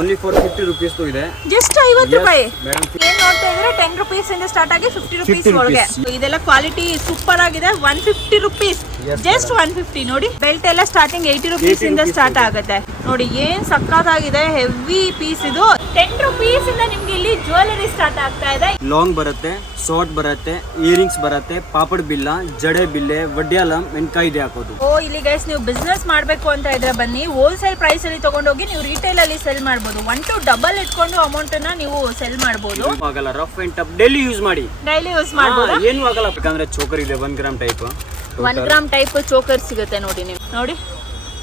Only for 50 rupees ಇದೆ. Just 50 ರೂಪಾಯಿ. Madam ಏನ್ ನೋಡ್ತಾ ಇದ್ರೆ 10 rupees ಇಂದ ಸ್ಟಾರ್ಟ್ ಆಗಿ 50 rupees ಒಳಗೆ. ಇದೆಲ್ಲ ಕ್ವಾಲಿಟಿ ಸೂಪರ್ ಆಗಿದೆ. 150 rupees. ಜಸ್ಟ್ 150 ನೋಡಿ. ಬೆಲ್ಟ್ ಎಲ್ಲ ಸ್ಟಾರ್ಟಿಂಗ್ 80 rupees ಇಂದ ಸ್ಟಾರ್ಟ್ ಆಗುತ್ತೆ ನೋಡಿ. ಏನ್ ಸಕ್ಕತ್ತಾಗಿದೆ, ಹೆವಿ ಪೀಸ್ ಇದು. 10 rupees ಇಂದ ನಿಮ್ಗೆ ಇಲ್ಲಿ ಜ್ಯುವೆಲರಿ ಸ್ಟಾರ್ಟ್ ಆಗ್ತಾ ಇದೆ. ಲಾಂಗ್ ಬರುತ್ತೆ, ಶಾರ್ಟ್ ಬರುತ್ತೆ, ಇಯರಿಂಗ್ಸ್ ಬರುತ್ತೆ, ಪಾಪಡ್ ಬಿಲ್ಲ, ಜಡೆ ಬಿಲ್ಲೆ, ವಡ್ಯಾಲಂ ಅಂಡ್ ಕೈದೆ ಹಾಕೋದು. ಓ ಇಲ್ಲಿ ಗೈಸ್ ನೀವು ಬಿಸ್ನೆಸ್ ಮಾಡ್ಬೇಕು ಅಂತ ಇದ್ರೆ ಬನ್ನಿ, ಹೋಲ್ಸೇಲ್ ಪ್ರೈಸ್ ಅಲ್ಲಿ ತಗೊಂಡೋಗಿ ನೀವು ರಿಟೇಲ್ ಅಲ್ಲಿ ಸೆಲ್ ಮಾಡಬಹುದು. 1 to ಡಬಲ್ ಇಟ್ಕೊಂಡು ಅಮೌಂಟ್ ಅನ್ನ ನೀವು ಸೆಲ್ ಮಾಡಬಹುದು. ಆಗಲ್ಲ, rough and tough daily use ಮಾಡಿ. ಡೈಲಿ ಯೂಸ್ ಮಾಡಬಹುದು. ಏನು ಆಗಲ್ಲ. ಯಾಕಂದ್ರೆ ಚೋಕರ್ ಇದೆ 1 gram type. 1 gram type choker ಸಿಗುತ್ತೆ ನೋಡಿ. ನೀವು ನೋಡಿ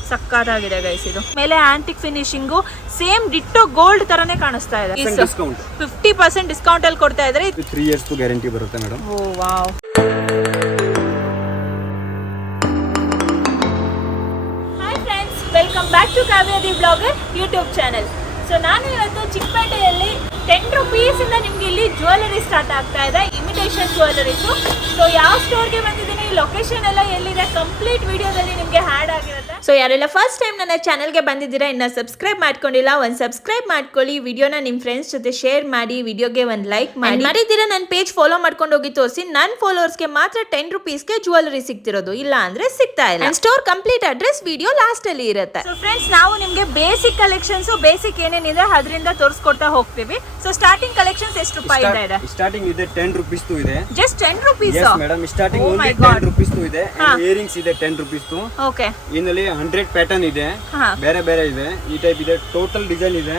ಸಕ್ಕತ್ತಾಗಿದೆ ಗೈಸ್. ಇದು ಮೇಲೆ ಆಂಟಿಕ್ ಫಿನಿಶಿಂಗು ಸೇಮ್ ಡಿಟ್ಟೋ ಗೋಲ್ಡ್ ತರನೇ ಕಾಣಿಸ್ತಾ ಇದೆ. 50% ಡಿಸ್ಕೌಂಟ್ ಅಲ್ಲಿ ಕೊಡ್ತಾ ಇದ್ರೆ 3 years ಗ್ಯಾರಂಟಿ ಬರುತ್ತೆ madam. Oh wow. Hi friends, welcome back to ಕಾವ್ಯದಿ ಬ್ಲಾಗರ್ ಯೂಟ್ಯೂಬ್ ಚಾನೆಲ್. ಸೊ ನಾನು ಇವತ್ತು ಚಿಕ್ಕಪೇಟೆಯಲ್ಲಿ 10 rupees ಇಂದ ನಿಮ್ಗೆ ಇಲ್ಲಿ ಜ್ಯುವೆಲರಿ ಸ್ಟಾರ್ಟ್ ಆಗ್ತಾ ಇದೆ, ಇಮಿಟೇಷನ್ ಜ್ಯುವೆಲರೀಸು. ಸೊ ಯಾವ ಸ್ಟೋರ್ಗೆ ಬಂದಿದ್ದೀನಿ, ಲೊಕೇಶನ್ ಎಲ್ಲ ಎಲ್ಲಿದೆ, ಕಂಪ್ಲೀಟ್ ವಿಡಿಯೋದಲ್ಲಿ ನಿಮಗೆ ಹ್ಯಾಡ್ ಆಗಿರುತ್ತೆ. ಸೊ ಯಾರೆಲ್ಲ ಫಸ್ಟ್ ಟೈಮ್ ನನ್ನ ಚಾನಲ್ಗೆ ಬಂದಿದ್ದೀರಾ, ಇನ್ನು ಸಬ್ಸ್ಕ್ರೈಬ್ ಮಾಡ್ಕೊಂಡಿಲ್ಲ, ಒಂದು ಸಬ್ಸ್ಕ್ರೈಬ್ ಮಾಡ್ಕೊಳ್ಳಿ, ವಿಡಿಯೋನ ನಿಮ್ಮ ಫ್ರೆಂಡ್ಸ್ ಜೊತೆ ಶೇರ್ ಮಾಡಿ, ವಿಡಿಯೋಗೆ ಒಂದು ಲೈಕ್ ಮಾಡಿ. ಮರಿದಿರ ನನ್ನ ಪೇಜ್ ಫಾಲೋ ಮಾಡ್ಕೊಂಡು ಹೋಗಿ ತೋರಿಸಿ. ನನ್ನ ಫಾಲೋವರ್ಸ್ಗೆ ಮಾತ್ರ 10 rupeesಗೆ ಜ್ಯುವೆಲರಿ ಸಿಗ್ತಿರೋದು, ಇಲ್ಲ ಅಂದ್ರೆ ಸಿಗ್ತಾ ಇಲ್ಲ. Store complete address video last ಅಲ್ಲಿ ಇರುತ್ತೆ. ಸೊ ಫ್ರೆಂಡ್ಸ್, ನಾವು ನಿಮಗೆ ಬೇಸಿಕ್ ಕಲೆಕ್ಷನ್ಸ್, ಬೇಸಿಕ್ ಏನೇನಿದೆ ಅದರಿಂದ ತೋರಿಸ್ಕೊಡ್ತಾ ಹೋಗ್ತೀವಿ. ಸೊ ಸ್ಟಾರ್ಟಿಂಗ್ ಕಲೆಕ್ಷನ್ಸ್ ಎಷ್ಟು ರೂಪಾಯಿ ಇದೆ? ಸ್ಟಾರ್ಟಿಂಗ್ ಇದೆ 10 rupees ಇದೆ. Just 10 rupees. Yes madam, starting only 10 rupees ಇದೆ. Earrings ಇದೆ 10 rupees. ಓಕೆ. ಇದರಲ್ಲಿ 100 ಪ್ಯಾಟರ್ನ್ ಇದೆ, ಬೇರೆ ಬೇರೆ ಇದೆ. ಈ ಟೈಪ್ ಇದೆ, ಟೋಟಲ್ ಡಿಸೈನ್ ಇದೆ.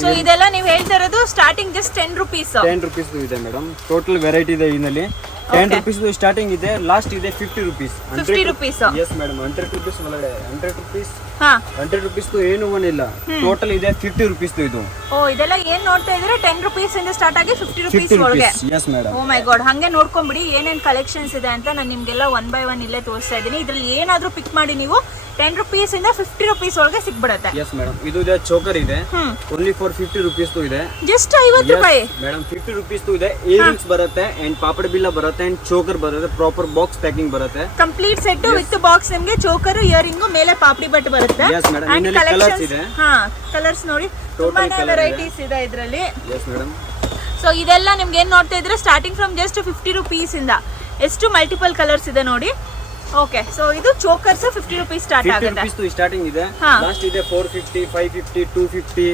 ಸೊ ಇದೆಲ್ಲ ನೀವು ಹೇಳ್ತಾ ಇರೋದು ಸ್ಟಾರ್ಟಿಂಗ್ ಜಸ್ಟ್ 10 rupees. 10 rupees ಇದೆ ಮೇಡಮ್. ಟೋಟಲ್ ವೆರೈಟಿ ಇದೆ ಇದರಲ್ಲಿ. 10 rupees ಸ್ಟಾರ್ಟಿಂಗ್ ಇದೆ, ಲಾಸ್ಟ್ ಇದೆ 50 rupees. 50 rupees. Yes madam, 100 rupees ಒಳಗಡೆ 100 rupees. ಹಾ, 100 rupees ಏನು ಇಲ್ಲ. ಟೋಟಲ್ ಇದೆ 50 rupees ಇದು. ಓ ಇದೆಲ್ಲ ಏನ್ ನೋಡ್ತಾ ಇದ್ರೆ 10 rupees ಇಂದ ಸ್ಟಾರ್ಟ್ ಆಗಿ 50 rupees ಒಳಗೆ. Yes madam. ಓ ಮೈ ಗಾಡ್, ಹಂಗೆ ನೋಡ್ಕೊಂಬಿಡಿ ಏನೇನ್ ಕಲೆಕ್ಷನ್ಸ್ ಇದೆ ಅಂತ. ನಾನು ನಿಮ್ಗೆಲ್ಲ 1 by 1 ಇಲ್ಲೇ ತೋರಿಸ್ತಾ ಇದ್ದೀನಿ. ಇದ್ರಲ್ಲಿ ಏನಾದ್ರೂ ಪಿಕ್ ಮಾಡಿ ನೀವು 10 rupees ಇಂದ 50 rupees ಒಳಗೆ ಸಿಗ್ಬಿಡುತ್ತೆ. Yes madam, ಇದು ಇದೆ ಚೋಕರ್ ಇದೆ. Only for 50 rupees ಇದೆ. ಜಸ್ಟ್ 50 ರೂಪಾಯಿ ಮೇಡಮ್. 50 rupees ಇದೆ. ಇಯರಿಂಗ್ಸ್ ಬರುತ್ತೆ ಅಂಡ್ ಪಾಪಡ್ ಬಿಲ್ಲ ಬರುತ್ತೆ ಅಂಡ್ ಚೋಕರ್ ಬರುತ್ತೆ. ಪ್ರಾಪರ್ ಬಾಕ್ಸ್ ಪ್ಯಾಕಿಂಗ್ ಬರುತ್ತೆ. Complete set with box. ನಿಮಗೆ ಚೋಕರ್, ಇಯರಿಂಗ್, ಮೇಲೆ ಪಾಪಡಿ ಬಟ್ ಬರುತ್ತೆ. Yes madam, ಇನ್ನಲ್ಲಿ ಕಲರ್ಸ್ ಇದೆ. ಹಾ, ಕಲರ್ಸ್ ನೋಡಿ ತುಂಬಾನೇ ವೆರೈಟೀಸ್ ಇದೆ ಇದರಲ್ಲಿ. Yes madam. ಸೊ ಇದೆಲ್ಲ ನಿಮ್ಗೆ ಏನ್ ನೋಡ್ತಾ ಇದ್ರೆ ಸ್ಟಾರ್ಟಿಂಗ್ ಫ್ರಮ್ ಜಸ್ಟ್ 50 rupees ಇಂದ ಎಷ್ಟು ಮಲ್ಟಿಪಲ್ ಕಲರ್ಸ್ ಇದೆ ನೋಡಿ. ಓಕೆ, ಸೊ ಇದು ಚೋಕರ್ಸ್ 50 rupees ಸ್ಟಾರ್ಟ್ ಆಗುತ್ತೆ. 50 rupees ಸ್ಟಾರ್ಟಿಂಗ್ ಇದೆ. ಲಾಸ್ಟ್ ಇದೆ 450, 550, 250,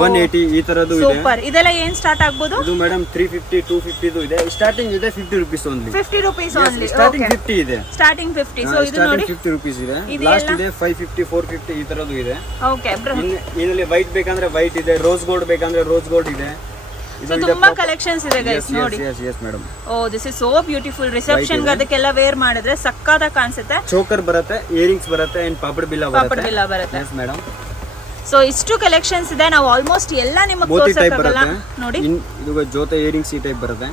180 ಈ ತರದ್ದು ಇದೆ. ಸೂಪರ್. ಇದೆಲ್ಲ ಏನ್ ಸ್ಟಾರ್ಟ್ ಆಗ್ಬೋದು? ಇದು ಮೇಡಮ್ 350, 250 ಇದೆ. ಸ್ಟಾರ್ಟಿಂಗ್ ಇದೆ 50 rupees only. 50 rupees only. Starting 50 ಇದೆ. ಸ್ಟಾರ್ಟಿಂಗ್ 50. ಸೊ ಇದು ನೋಡಿ 50 rupees ಇದೆ. ಲಾಸ್ಟ್ ಇದೆ 550, 450 ಈ ತರದ್ದು ಇದೆ. ಓಕೆ. ಇದರಲ್ಲಿ ವೈಟ್ ಬೇಕಂದ್ರೆ ವೈಟ್ ಇದೆ, ರೋಸ್ ಗೋಲ್ಡ್ ಬೇಕಂದ್ರೆ ರೋಸ್ ಗೋಲ್ಡ್ ಇದೆ. ಸೊ ತುಂಬಾ ಕಲೆಕ್ಷನ್ಸ್ ಇದೆ ಗೈಸ್ ನೋಡಿ. Yes madam. Oh this is so beautiful. Reception ಗೆ ಅದಕ್ಕೆಲ್ಲ ವೇರ್ ಮಾಡಿದ್ರೆ ಸಕ್ಕತ್ತಾಗಿ ಕಾಣಿಸುತ್ತೆ. ಚೋಕರ್ ಬರುತ್ತೆ, ಇಯರಿಂಗ್ಸ್ ಬರುತ್ತೆ ಅಂಡ್ ಪಾಪಡ್ ಬಿಲ್ಲ ಬರುತ್ತೆ. Yes madam. ಸೊ ಇಷ್ಟು ಕಲೆಕ್ಷನ್ಸ್ ಇದೆ. ನಾವು ಆಲ್ಮೋಸ್ಟ್ ಎಲ್ಲ ನಿಮಗೆ ತೋರಿಸಕ್ಕಾಗಲ್ಲ ನೋಡಿ. ಇದು ಜೋತೆ ಇಯರಿಂಗ್ಸ್ ಈ ಟೈಪ್ ಬರುತ್ತೆ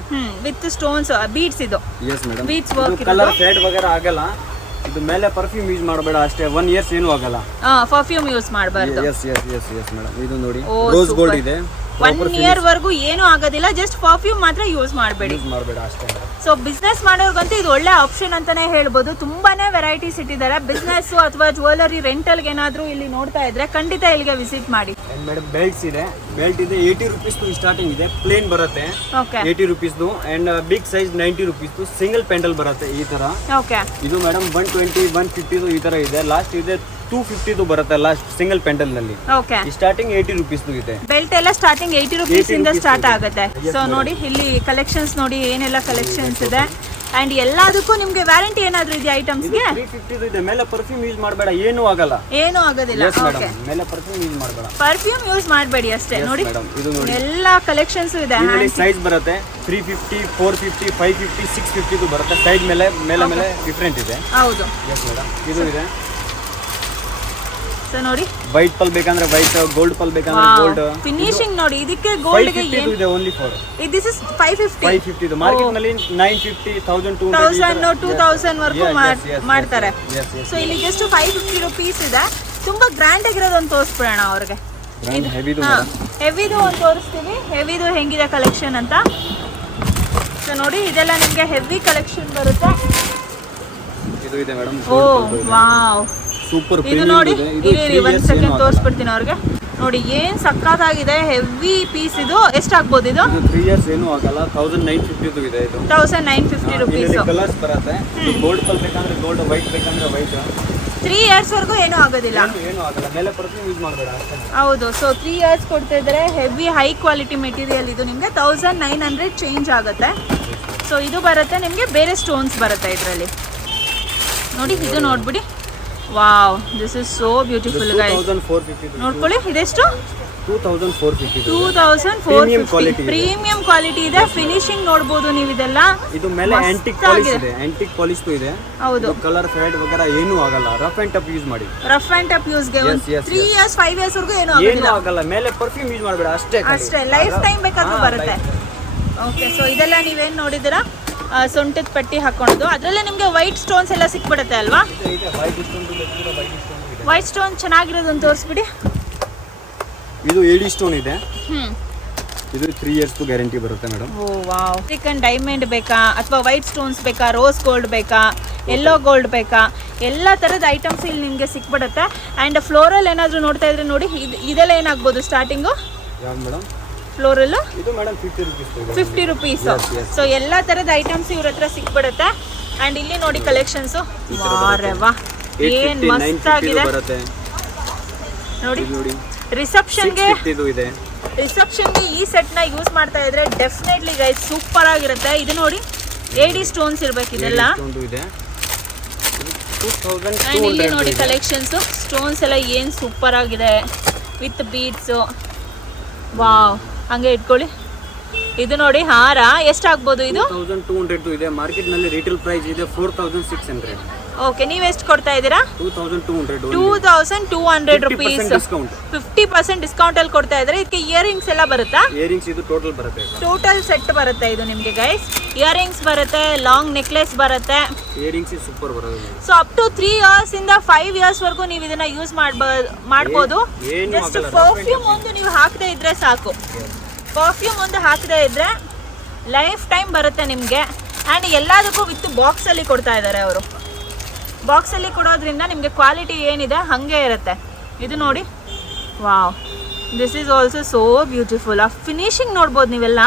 ವಿತ್ ಸ್ಟೋನ್ಸ್, ಬೀಡ್ಸ್ ಇದು. Yes madam. Beads work. Colour fade ವಗೈರಾ ಆಗಲ್ಲ. ಇದು ಮೇಲೆ ಪರ್ಫ್ಯೂಮ್ ಯೂಸ್ ಮಾಡಬೇಡ ಅಷ್ಟೇ. 1 years ಏನು ಆಗಲ್ಲ. ಪರ್ಫ್ಯೂಮ್ ಯೂಸ್ ಮಾಡಬಾರ್ದು. Yes madam. ಇದು ನೋಡಿ ರೋಸ್ ಗೋಲ್ಡ್ ಇದೆ. 1 year ವರೆಗೂ ಏನು ಆಗೋದಿಲ್ಲ. ಜಸ್ಟ್ ಪರ್ಫ್ಯೂಮ್ ಮಾತ್ರ ಯೂಸ್ ಮಾಡಬೇಡಿ ಅಷ್ಟೇ. ಸೊ ಬಿಸ್ನೆಸ್ ಮಾಡೋರ್ಗಂತೂ ಇದು ಒಳ್ಳೆ ಆಪ್ಷನ್ ಅಂತಾನೆ ಹೇಳ್ಬೋದು. ತುಂಬಾನೇ ವೆರೈಟೀಸ್ ಇಟ್ಟಿದ್ದಾರೆ. ಬಿಸ್ನೆಸ್ ಅಥವಾ ಜ್ಯುವೆಲರಿ ರೆಂಟಲ್ ಏನಾದ್ರೂ ಇಲ್ಲಿ ನೋಡ್ತಾ ಇದ್ರೆ ಖಂಡಿತ ಇಲ್ಲಿಗೆ ವಿಸಿಟ್ ಮಾಡಿ. ಮೇಡಮ್ ಬೆಲ್ಟ್ಸ್ ಇದೆ. ಬೆಲ್ಟ್ ಇದೆ 80 rupees ಸ್ಟಾರ್ಟಿಂಗ್ ಇದೆ. ಪ್ಲೇನ್ ಬರುತ್ತೆ 80 rupees and big size 90 rupees. Single pendant ಬರುತ್ತೆ ಈ ತರ. ಓಕೆ. ಇದು ಮೇಡಮ್ 120, 150 ಈ ತರ ಇದೆ. ಲಾಸ್ಟ್ ಇದೆ 250 ಬರುತ್ತೆ ಲಾಸ್ಟ್ ಸಿಂಗಲ್ ಪೆಂಡಲ್ ನಲ್ಲಿ. ಓಕೆ. ಸ್ಟಾರ್ಟಿಂಗ್ 80 rupees ಇದೆ. ಬೆಲ್ಟ್ ಎಲ್ಲ ಸ್ಟಾರ್ಟಿಂಗ್ 80 rupees ಇಂದ ಸ್ಟಾರ್ಟ್ ಆಗುತ್ತೆ. ಸೊ ನೋಡಿ ಇಲ್ಲಿ ಕಲೆಕ್ಷನ್ಸ್ ನೋಡಿ ಏನೆಲ್ಲ ಕಲೆಕ್ಷನ್ಸ್ ಇದೆ. ಅಂಡ್ ಎಲ್ಲದಕ್ಕೂ ನಿಮ್ಗೆ ವ್ಯಾರಂಟಿ ಏನಾದ್ರೂ ಇದೆ ಐಟಮ್ಸ್ ಗೆ? 350 ಇದೆ. ಮೇಲೆ ಪರ್ಫ್ಯೂಮ್ ಯೂಸ್ ಮಾಡಬೇಡ, ಏನು ಆಗಲ್ಲ. ಏನು ಆಗೋದಿಲ್ಲ. ಓಕೆ. ಮೇಲೆ ಪರ್ಫ್ಯೂಮ್ ಯೂಸ್ ಮಾಡಬೇಡ. ಪರ್ಫ್ಯೂಮ್ ಯೂಸ್ ಮಾಡಬೇಡಿ ಅಷ್ಟೇ. ನೋಡಿ ಇದು ನೋಡಿ ಎಲ್ಲಾ ಕಲೆಕ್ಷನ್ಸ್ ಇದೆ. ಸೈಜ್ ಬರುತ್ತೆ 350, 450, 550, 650 ಬರುತ್ತೆ. ಸೈಡ್ ಮೇಲೆ ಮೇಲೆ ಡಿಫರೆಂಟ್ ಇದೆ. ಹೌದು. Yes madam. ಇದು ಇದೆ. ಸೊ ನೋಡಿ ವೈಟ್ ಪಲ್ ಬೇಕಂದ್ರೆ ವೈಟ್, ಗೋಲ್ಡ್ ಪಲ್ ಬೇಕಂದ್ರೆ ಗೋಲ್ಡ್. ಫಿನಿಶಿಂಗ್ ನೋಡಿ. ಇದಕ್ಕೆ ಗೋಲ್ಡ್ ಗೆ ಏನು ಇದೆ? ಓನ್ಲಿ ಫಾರ್ ದಿಸ್ ಇಸ್ 550 ಇದು. ಮಾರ್ಕೆಟ್ ನಲ್ಲಿ 950, 1200, 2000 ವರೆಗೂ ಮಾಡ್ತಾರೆ. ಸೊ ಇಲ್ಲಿ ಜಸ್ಟ್ 550 rupees ಇದೆ. ತುಂಬಾ ಗ್ರ್ಯಾಂಡ್ ಆಗಿರೋದು ಒಂದು ತೋರಿಸ್ಬಿಡೋಣ ಅವ್ರಿಗೆ. ಹೆವಿದು ಒಂದು ತೋರಿಸ್ತೀವಿ. ಹೆವಿದು ಹೆಂಗಿದೆ ಕಲೆಕ್ಷನ್ ಅಂತ. ಸೊ ನೋಡಿ ಇದೆಲ್ಲ ನಿಮ್ಗೆ ಹೆವಿ ಕಲೆಕ್ಷನ್ ಬರುತ್ತೆ. ಇದು ಇದೆ ಮೇಡಮ್. ಓ ವಾವ್, ಸೂಪರ್ ಇದು ನೋಡಿ. ಇರಿ 1 ಸೆಕೆಂಡ್ ತೋರಿಸ್ಬಿಡ್ತೀನಿ ಅವ್ರಿಗೆ. ನೋಡಿ ಏನು ಸಕ್ಕತ್ತಾಗಿದೆ, ಹೆವಿ ಪೀಸ್ ಇದು. ಎಷ್ಟಾಗ್ಬೋದು ಇದು? 3 ಇಯರ್ಸ್ ಏನೂ ಆಗಲ್ಲ. 1950 ಇದೆ ಇದು. 1950 ರುಪೀಸ್. ಕಲರ್ಸ್ ಬರುತ್ತೆ. ಗೋಲ್ಡ್ ಕಲರ್ ಬೇಕಂದ್ರೆ ಗೋಲ್ಡ್, ವೈಟ್ ಬೇಕಂದ್ರೆ ವೈಟ್. 3 ಇಯರ್ಸ್ ವರೆಗೂ ಏನೂ ಆಗೋದಿಲ್ಲ. ಏನೂ ಆಗಲ್ಲ, ಮೇಲೆ ಪರ್ಫ್ಯೂಮ್ ಯೂಸ್ ಮಾಡಬೇಡ ಅಷ್ಟೇ. ಹೌದು. ಸೊ 3 ಇಯರ್ಸ್ ಕೊಡ್ತಾ ಇದ್ದಾರೆ. ಹೆವಿ ಹೈ ಕ್ವಾಲಿಟಿ ಮೆಟೀರಿಯಲ್ ಇದು. ನಿಮಗೆ 1900 ಚೇಂಜ್ ಆಗುತ್ತೆ. ಸೊ ಇದು ಬರುತ್ತೆ ನಿಮಗೆ, ಬೇರೆ ಸ್ಟೋನ್ಸ್ ಬರುತ್ತೆ ಇದರಲ್ಲಿ. ನೋಡಿ ಇದು ನೋಡ್ಬಿಡಿ. Wow, this is so beautiful guys. 2450 ನೋಡ್ಕೊಳ್ಳಿ, ಇದೆಷ್ಟು? 2450. ಪ್ರೀಮಿಯಂ ಕ್ವಾಲಿಟಿ ಇದೆ. ಫಿನಿಶಿಂಗ್ ನೋಡಬಹುದು ನೀವು. ಇದೆಲ್ಲ ಇದು ಮೇಲೆ ಆಂಟಿಕ್ ಪಾಲಿಶ್ ಇದೆ. ಆಂಟಿಕ್ ಪಾಲಿಶ್ ಇದೆ. ಹೌದು. ಕಲರ್ ಫೇಡ್ ವಗೈರಾ ಏನೂ ಆಗಲ್ಲ. ರಫ್ ಅಂಡ್ ಟಫ್ ಯೂಸ್ ಮಾಡಿ. ರಫ್ ಅಂಡ್ ಟಫ್ ಯೂಸ್ ಗೆ 3 ಇಯರ್ಸ್ 5 ಇಯರ್ಸ್ ವರೆಗೂ ಏನೂ ಆಗಲ್ಲ. ಮೇಲೆ ಪರ್ಫ್ಯೂಮ್ ಯೂಸ್ ಮಾಡಬೇಡ ಅಷ್ಟೇ. ಲೈಫ್ ಟೈಮ್ ಬೇಕಾದ್ರೂ ಬರುತ್ತೆ. ಓಕೆ, ಸೊ ಇದೆಲ್ಲ ನೀವೇನು ನೋಡಿದ್ದೀರಾ, ಸೊಂಟದ ಪಟ್ಟಿ ಹಾಕೊಳ್ಳೋದು. ಅದರಲ್ಲೇ ನಿಮಗೆ ವೈಟ್ ಸ್ಟೋನ್ಸ್ ಎಲ್ಲ ಸಿಕ್ಬಿಡುತ್ತೆ ಅಲ್ವಾ? ವೈಟ್ ಸ್ಟೋನ್ ಚೆನ್ನಾಗಿರೋದನ್ನು ತೋರಿಸ್ಬಿಡಿ. ಇದು ಏಡಿ ಸ್ಟೋನ್ ಇದೆ. ಇದು 3 ಇಯರ್ಸ್ ಗ್ಯಾರಂಟಿ ಬರುತ್ತೆ madam. Oh wow. Chicken diamond ಬೇಕಾ ಅಥವಾ ವೈಟ್ ಸ್ಟೋನ್ಸ್ ಬೇಕಾ, ರೋಸ್ ಗೋಲ್ಡ್ ಬೇಕಾ, ಎಲ್ಲೋ ಗೋಲ್ಡ್ ಬೇಕಾ, ಎಲ್ಲ ಥರದ ಐಟಮ್ಸ್ ಇಲ್ಲಿ ನಿಮಗೆ ಸಿಕ್ಬಿಡುತ್ತೆ. ಆ್ಯಂಡ್ ಫ್ಲೋರಲ್ ಏನಾದರೂ ನೋಡ್ತಾ ಇದ್ರೆ ನೋಡಿ, ಇದೆಲ್ಲ ಏನಾಗ್ಬೋದು ಸ್ಟಾರ್ಟಿಂಗು? ಯಾವ್ದು ಮೇಡಮ್? ಫ್ಲೋರಲ್ ಇದು ಮೇಡಮ್ 50 ರುಪೀಸ್. ಸೊ ಎಲ್ಲ ಥರದ ಐಟಮ್ಸ್ ಇವ್ರ ಹತ್ರ ಸಿಕ್ಬಿಡುತ್ತೆ. ಆ್ಯಂಡ್ ಇಲ್ಲಿ ನೋಡಿ ಕಲೆಕ್ಷನ್ಸು. ವಾ, ಏನ್ ಮಸ್ತ್ ಆಗಿದೆ ನೋಡಿ. ರಿಸೆಪ್ಷನ್ಗೆ ಈ ಸೆಟ್ನ ಯೂಸ್ ಮಾಡ್ತಾ ಇದ್ರೆ ಡೆಫಿನೆಟ್ಲಿ ಗೈಸ್ ಸೂಪರ್ ಆಗಿರುತ್ತೆ. ಇದು ನೋಡಿ, ಏಡಿ ಸ್ಟೋನ್ಸ್ ಇರ್ಬೇಕು ಇದೆಲ್ಲ. ಆ್ಯಂಡ್ ಇಲ್ಲಿ ನೋಡಿ ಕಲೆಕ್ಷನ್ಸು. ಸ್ಟೋನ್ಸ್ ಎಲ್ಲ ಏನು ಸೂಪರ್ ಆಗಿದೆ ವಿತ್ ಬೀಡ್ಸು. ವಾವ್, ಹಂಗೆ ಇಟ್ಕೊಳ್ಳಿ. ಇದು ನೋಡಿ ಹಾರ, ಎಷ್ಟಾಗ್ಬೋದು ಇದು? 2200 ಇದೆ. ಮಾರ್ಕೆಟ್ ನಲ್ಲಿ ರಿಟೇಲ್ ಪ್ರೈಸ್ ಇದೆ 4600. ಓಕೆ, ನೀವು ಎಷ್ಟು ಕೊಡ್ತಾ ಇದ್ದೀರಾ? 2200 ರುಪೀಸ್. 50% ಡಿಸ್ಕೌಂಟ್ ಅಲ್ಲಿ ಕೊಡ್ತಾ ಇದ್ದಾರೆ. ಇದಕ್ಕೆ ಇಯರಿಂಗ್ಸ್ ಎಲ್ಲ ಬರುತ್ತಾ? ಇಯರಿಂಗ್ಸ್ ಇದು ಟೋಟಲ್ ಬರುತ್ತೆ. ಟೋಟಲ್ ಸೆಟ್ ಬರುತ್ತೆ ಇದು ನಿಮಗೆ ಗೈಸ್. ಇಯರಿಂಗ್ಸ್ ಬರುತ್ತೆ, ಲಾಂಗ್ ನೆಕ್ಲೆಸ್ ಬರುತ್ತೆ. ಇಯರಿಂಗ್ಸ್ ಸೂಪರ್ ಬರುತ್ತೆ. ಸೊ ಅಪ್ ಟು 3 ಇಯರ್ಸ್ ಇಂದ 5 ಇಯರ್ಸ್ ವರೆಗೂ ನೀವು ಇದನ್ನ ಯೂಸ್ ಮಾಡ್ಬೋದು. ಜಸ್ಟ್ ಪರ್ಫ್ಯೂಮ್ ಒಂದು ನೀವು ಹಾಕದೇ ಇದ್ರೆ ಸಾಕು. ಪರ್ಫ್ಯೂಮ್ ಒಂದು ಹಾಕದೇ ಇದ್ರೆ ಲೈಫ್ ಟೈಮ್ ಬರುತ್ತೆ ನಿಮಗೆ. ಆ್ಯಂಡ್ ಎಲ್ಲದಕ್ಕೂ ವಿತ್ ಬಾಕ್ಸಲ್ಲಿ ಕೊಡ್ತಾ ಇದ್ದಾರೆ ಅವರು. ಬಾಕ್ಸಲ್ಲಿ ಕೊಡೋದ್ರಿಂದ ನಿಮಗೆ ಕ್ವಾಲಿಟಿ ಏನಿದೆ ಹಾಗೆ ಇರುತ್ತೆ. ಇದು ನೋಡಿ, wow, this is also so beautiful. ಆ ಫಿನಿಶಿಂಗ್ ನೋಡ್ಬೋದು ನೀವೆಲ್ಲ.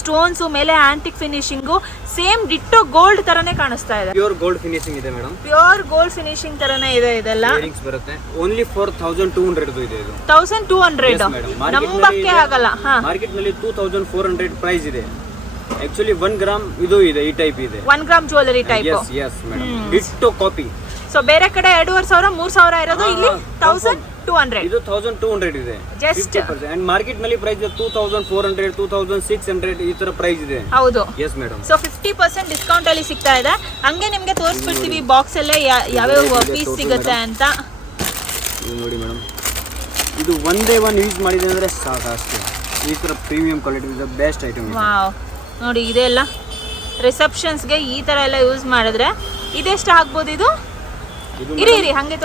ಸ್ಟೋನ್ಸು ಮೇಲೆ ಆಂಟಿಕ್ ಫಿನಿಶಿಂಗು, ಸೇಮ್ ಡಿಟ್ಟೋ ಗೋಲ್ಡ್ ಥರನೇ ಕಾಣಿಸ್ತಾ ಇದೆ. ಪ್ಯೂರ್ ಗೋಲ್ಡ್ ಫಿನಿಶಿಂಗ್ ಇದೆ ಮೇಡಮ್. ಪ್ಯೂರ್ ಗೋಲ್ಡ್ ಫಿನಿಶಿಂಗ್ ಥರನೇ ಇದೆ ಇದೆಲ್ಲ. ಬರುತ್ತೆ ಓನ್ಲಿ 4200 ಇದೆ ಇದು. 1200 ನಂಬಕ್ಕೆ ಆಗಲ್ಲ. ಮಾರ್ಕೆಟ್ ನಲ್ಲಿ 2400 ಪ್ರೈಸ್ ಇದೆ. ಆಕ್ಚುಲಿ 1 ಗ್ರಾಮ್ ಇದು ಇದೆ, ಈ ಟೈಪ್ ಇದೆ. 1 gram jewellery type. Yes madam, ditto copy. So ಬೇರೆ ಕಡೆ 2500 3000 ಇರೋದು, ಇಲ್ಲಿ 1200. ಇದು 1200 ಇದೆ ಜಸ್ಟ್. ಅಂಡ್ ಮಾರ್ಕೆಟ್ ನಲ್ಲಿ ಪ್ರೈಸ್ 2400 2600 ಈ ತರ ಪ್ರೈಸ್ ಇದೆ. ಹೌದು. Yes madam. ಸೊ 50% ಡಿಸ್ಕೌಂಟ್ ಅಲ್ಲಿ ಸಿಗ್ತಾ ಇದೆ. ಹಂಗೆ ನಿಮ್ಗೆ ತೋರಿಸ್ಬಿಡ್ತೀವಿ ಬಾಕ್ಸ್ ಅಲ್ಲೇ ಯಾವ್ಯಾವ ಪೀಸ್ ಸಿಗುತ್ತೆ ಅಂತ. ಇದು ನೋಡಿ ಮೇಡಮ್, ಇದು ಒಂದೇ ಒನ್ ಯೂಸ್ ಮಾಡಿದೆ ಅಂದ್ರೆ ಸಾಕು ಅಷ್ಟೇ. ಈ ತರ ಪ್ರೀಮಿಯಂ ಕ್ವಾಲಿಟಿ ಇದೆ, ಬೆಸ್ಟ್ ಐಟಮ್. ವಾವ್, ನೋಡಿ ಇದೆಲ್ಲ ರಿಸೆಪ್ಷನ್ಸ್ಗೆ ಈ ತರ ಎಲ್ಲ ಯೂಸ್ ಮಾಡಿದ್ರೆ ಇದೆಷ್ಟು ಆಗ್ಬೋದು ಇದು? ಇರಿ ಹಂಗೆ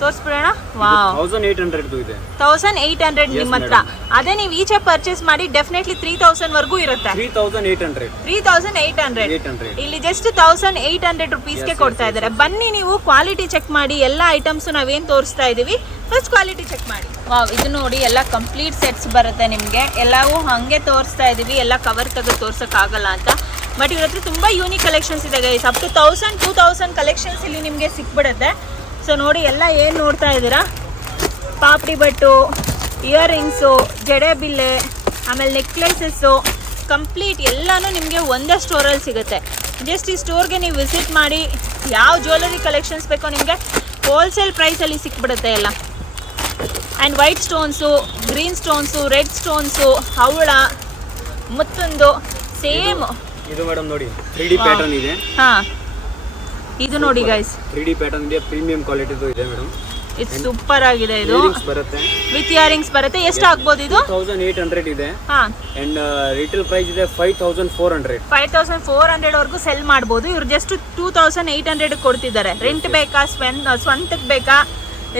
ತೋರಿಸ್ಬಿಡೋಣ. ವಾವ್, 1800 ಇದೆ. 1800 ನಿಮ್ಮ ಹತ್ರ. ಅದೇ ನೀವು ಈಚೆ ಪರ್ಚೇಸ್ ಮಾಡಿ ಡೆಫಿನೆಟ್ಲಿ 3000 ವರೆಗೂ ಇರುತ್ತೆ. 3800. ಇಲ್ಲಿ ಜಸ್ಟ್ 1800 ರುಪೀಸ್ಗೆ ಕೊಡ್ತಾ ಇದ್ದಾರೆ. ಬನ್ನಿ ನೀವು ಕ್ವಾಲಿಟಿ ಚೆಕ್ ಮಾಡಿ. ಎಲ್ಲ ಐಟಮ್ಸ್ ನಾವೇನು ತೋರಿಸ್ತಾ ಇದೀವಿ, ಫಸ್ಟ್ ಕ್ವಾಲಿಟಿ ಚೆಕ್ ಮಾಡಿ. ವಾವ್, ಇದು ನೋಡಿ ಎಲ್ಲ ಕಂಪ್ಲೀಟ್ ಸೆಟ್ಸ್ ಬರುತ್ತೆ ನಿಮಗೆ. ಎಲ್ಲವೂ ಹಾಗೆ ತೋರಿಸ್ತಾ ಇದೀವಿ, ಎಲ್ಲ ಕವರ್ ತೆಗೆದು ತೋರ್ಸೋಕ್ಕಾಗಲ್ಲ ಅಂತ. ಬಟ್ ಇವ್ರ ಹತ್ರ ತುಂಬ ಯೂನಿಕ್ ಕಲೆಕ್ಷನ್ಸ್ ಇದೆ ಗೈಸ್. ಅಪ್ ಟು 1000-2000 ಕಲೆಕ್ಷನ್ಸ್ ಇಲ್ಲಿ ನಿಮಗೆ ಸಿಕ್ಬಿಡುತ್ತೆ. ಸೊ ನೋಡಿ, ಎಲ್ಲ ಏನು ನೋಡ್ತಾ ಇದ್ದೀರಾ, ಪಾಪಡಿ ಬಟ್ಟು, ಇಯರಿಂಗ್ಸು, ಜಡೆ ಬಿಲ್ಲೆ, ಆಮೇಲೆ ನೆಕ್ಲೆಸಸ್ಸು, ಕಂಪ್ಲೀಟ್ ಎಲ್ಲನೂ ನಿಮಗೆ ಒಂದೇ ಸ್ಟೋರಲ್ಲಿ ಸಿಗುತ್ತೆ. ಜಸ್ಟ್ ಈ ಸ್ಟೋರ್ಗೆ ನೀವು ವಿಸಿಟ್ ಮಾಡಿ, ಯಾವ ಜ್ಯುವೆಲರಿ ಕಲೆಕ್ಷನ್ಸ್ ಬೇಕೋ ನಿಮಗೆ ಹೋಲ್ಸೇಲ್ ಪ್ರೈಸಲ್ಲಿ ಸಿಕ್ಬಿಡುತ್ತೆ ಎಲ್ಲ. And white stones, green stones, red stones, ಹವಳ, ಮುತ್ತೊಂದು ಸೇಮ್. ಇದು ಮೇಡಮ್ ನೋಡಿ 3D ಪ್ಯಾಟರ್ನ್ ಇದೆ. ಹಾಂ, ಇದು ನೋಡಿ ಗೈಸ್, 3D ಪ್ಯಾಟರ್ನ್ ಇದೆ, ಪ್ರೀಮಿಯಂ ಕ್ವಾಲಿಟಿದು ಇದೆ ಮೇಡಮ್. ಇದು ಸೂಪರ್ ಆಗಿದೆ. ಇದು ಬರುತ್ತೆ ವಿತ್ ಇಯರಿಂಗ್ಸ್ ಬರುತ್ತೆ. ಎಷ್ಟು ಆಗ್ಬೋದು ಇದು? 1800 ಇದೆ. ಹಾಂ, ಅಂಡ್ ರಿಟೇಲ್ ಪ್ರೈಸ್ ಇದೆ 5400. 5400 ವರೆಗೂ ಸೆಲ್ ಮಾಡ್ಬೋದು. ಇವ್ರು ಜಸ್ಟ್ 2800 ಕೊಡ್ತಿದ್ದಾರೆ. ರೆಂಟ್ ಬೇಕಾ, ಸ್ವಂತಕ್ಕೆ ಬೇಕಾ,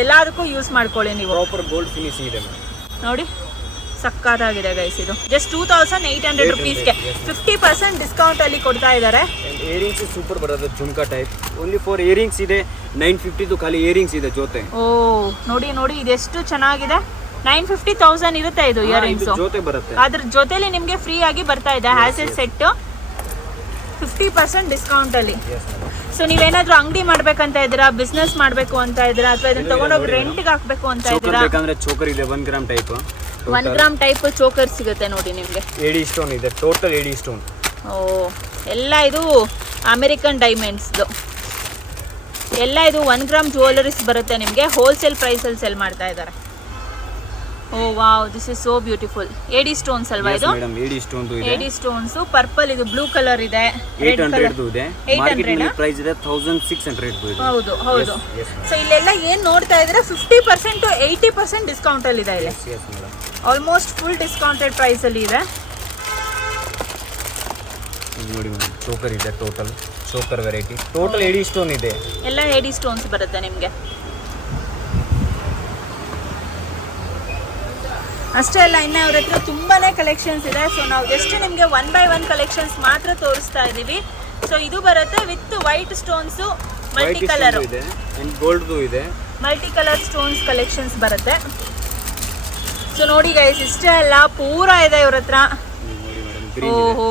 ಎಲ್ಲದಕ್ಕೂ ಯೂಸ್ ಮಾಡ್ಕೊಳ್ಳಿ ನೀವು. ಪ್ರಾಪರ್ ಗೋಲ್ಡ್ ಫಿನಿಶಿಂಗ್ ಇದೆ ನೋಡಿ, ಸಕ್ಕತ್ತಾಗಿದೆ ಗೈಸ್. ಇದು ಜಸ್ಟ್ 2800 ರುಪೀಸ್ಗೆ 50% ಡಿಸ್ಕೌಂಟ್ ಅಲ್ಲಿ ಕೊಡ್ತಾ ಇದ್ದಾರೆ. ಇಯರಿಂಗ್ಸ್ ಸೂಪರ್ ಬರುತ್ತೆ, jhumka type. Only for earrings ಇದೆ 950 ಖಾಲಿ ಇಯರಿಂಗ್ಸ್ ಇದೆ ಜೊತೆ. ಓ ನೋಡಿ ನೋಡಿ ಇದೆಷ್ಟು ಚೆನ್ನಾಗಿದೆ. 950,000 ಇರುತ್ತೆ ಇದು ಇಯರಿಂಗ್ಸ್ ಜೊತೆ ಬರುತ್ತೆ. ಅದ್ರ ಜೊತೆಲಿ ನಿಮಗೆ ಫ್ರೀ ಆಗಿ ಬರ್ತಾ ಇದೆ ಹ್ಯಾಸ್ ಎ ಸೆಟ್ 50% ಡಿಸ್ಕೌಂಟ್ ಅಲ್ಲಿ. ಸೊ ನೀವೇನಾದ್ರೂ ಅಂಗಡಿ ಮಾಡ್ಬೇಕಂತ ಇದ್ದೀರಾ, ಬಿಸ್ನೆಸ್ ಮಾಡ್ಬೇಕು ಅಂತ ಇದ್ದೀರಾ, ಅಥವಾ ಇದನ್ನ ತಗೊಂಡೋಗಿ ರೆಂಟ್ಗೆ ಹಾಕ್ಬೇಕು ಅಂತ ಇದ್ದೀರಾ, ಬೇಕಂದ್ರೆ ಚೋಕರ್ ಇದೆ 1 gram type. 1 gram type choker ಸಿಗುತ್ತೆ ನೋಡಿ ನಿಮಗೆ. ಎಡಿ ಸ್ಟೋನ್ ಇದೆ, ಟೋಟಲ್ ಎಡಿ ಸ್ಟೋನ್. ಓ ಎಲ್ಲ ಇದು ಅಮೆರಿಕನ್ ಡೈಮಂಡ್ಸ್ದು ಎಲ್ಲ ಇದು 1 ಗ್ರಾಮ್ ಜ್ಯುವೆಲರೀಸ್ ಬರುತ್ತೆ ನಿಮಗೆ. ಹೋಲ್ಸೇಲ್ ಪ್ರೈಸಲ್ಲಿ ಸೆಲ್ ಮಾಡ್ತಾ ಇದ್ದಾರೆ. Oh wow, this is so beautiful. AD stones ಅಲ್ವಾ ಇದು? ಮೇಡಂ ಎಡಿ ಸ್ಟೋನ್ ಇದೆ. ಎಡಿ ಸ್ಟೋನ್ಸ್ ಪರ್ಪಲ್, ಇದು ಬ್ಲೂ ಕಲರ್ ಇದೆ, 800 ಇದೆ. ಮಾರ್ಕೆಟ್ ನಲ್ಲಿ ಪ್ರೈಸ್ ಇದೆ 1600 ಇದೆ. ಹೌದು ಹೌದು. ಸೊ ಇಲ್ಲೆಲ್ಲ ಏನ್ ನೋಡ್ತಾ ಇದ್ರೆ 50% to 80% ಡಿಸ್ಕೌಂಟ್ ಅಲ್ಲಿ ಇದೆ. ಇಲ್ಲಿ ಆಲ್ಮೋಸ್ಟ್ ಫುಲ್ ಡಿಸ್ಕೌಂಟೆಡ್ ಪ್ರೈಸ್ ಅಲ್ಲಿ ಇದೆ. ನೋಡಿ ಮೇಡಂ, ಚೋಕರ್ ಇದೆ, ಟೋಟಲ್ ಚೋಕರ್ ವೆರೈಟಿ, ಟೋಟಲ್ ಎಡಿ ಸ್ಟೋನ್ ಇದೆ. ಎಲ್ಲ ಎಡಿ ಸ್ಟೋನ್ಸ್ ಬರುತ್ತೆ ನಿಮಗೆ. ಅಷ್ಟೇ ಅಲ್ಲ, ಇನ್ನು ಅವ್ರ ಹತ್ರ ತುಂಬಾನೇ ಕಲೆಕ್ಷನ್ಸ್ ಇದೆ. ಸೊ ನಾವು ಜಸ್ಟ್ ನಿಮಗೆ 1 by 1 ಕಲೆಕ್ಷನ್ಸ್ ಮಾತ್ರ ತೋರಿಸ್ತಾ ಇದ್ದೀವಿ. ಸೊ ಇದು ಬರುತ್ತೆ with white stones, multi colour ಇದೆ, ಗೋಲ್ಡ್ ಇದೆ, ಮಲ್ಟಿ ಕಲರ್ ಸ್ಟೋನ್ಸ್ ಕಲೆಕ್ಷನ್ಸ್ ಬರುತ್ತೆ. ಸೊ ನೋಡಿ ಗೈಸ್, ಇಷ್ಟೇ ಅಲ್ಲ ಪೂರ ಇದೆ ಇವ್ರ ಹತ್ರ. ಓಹೋ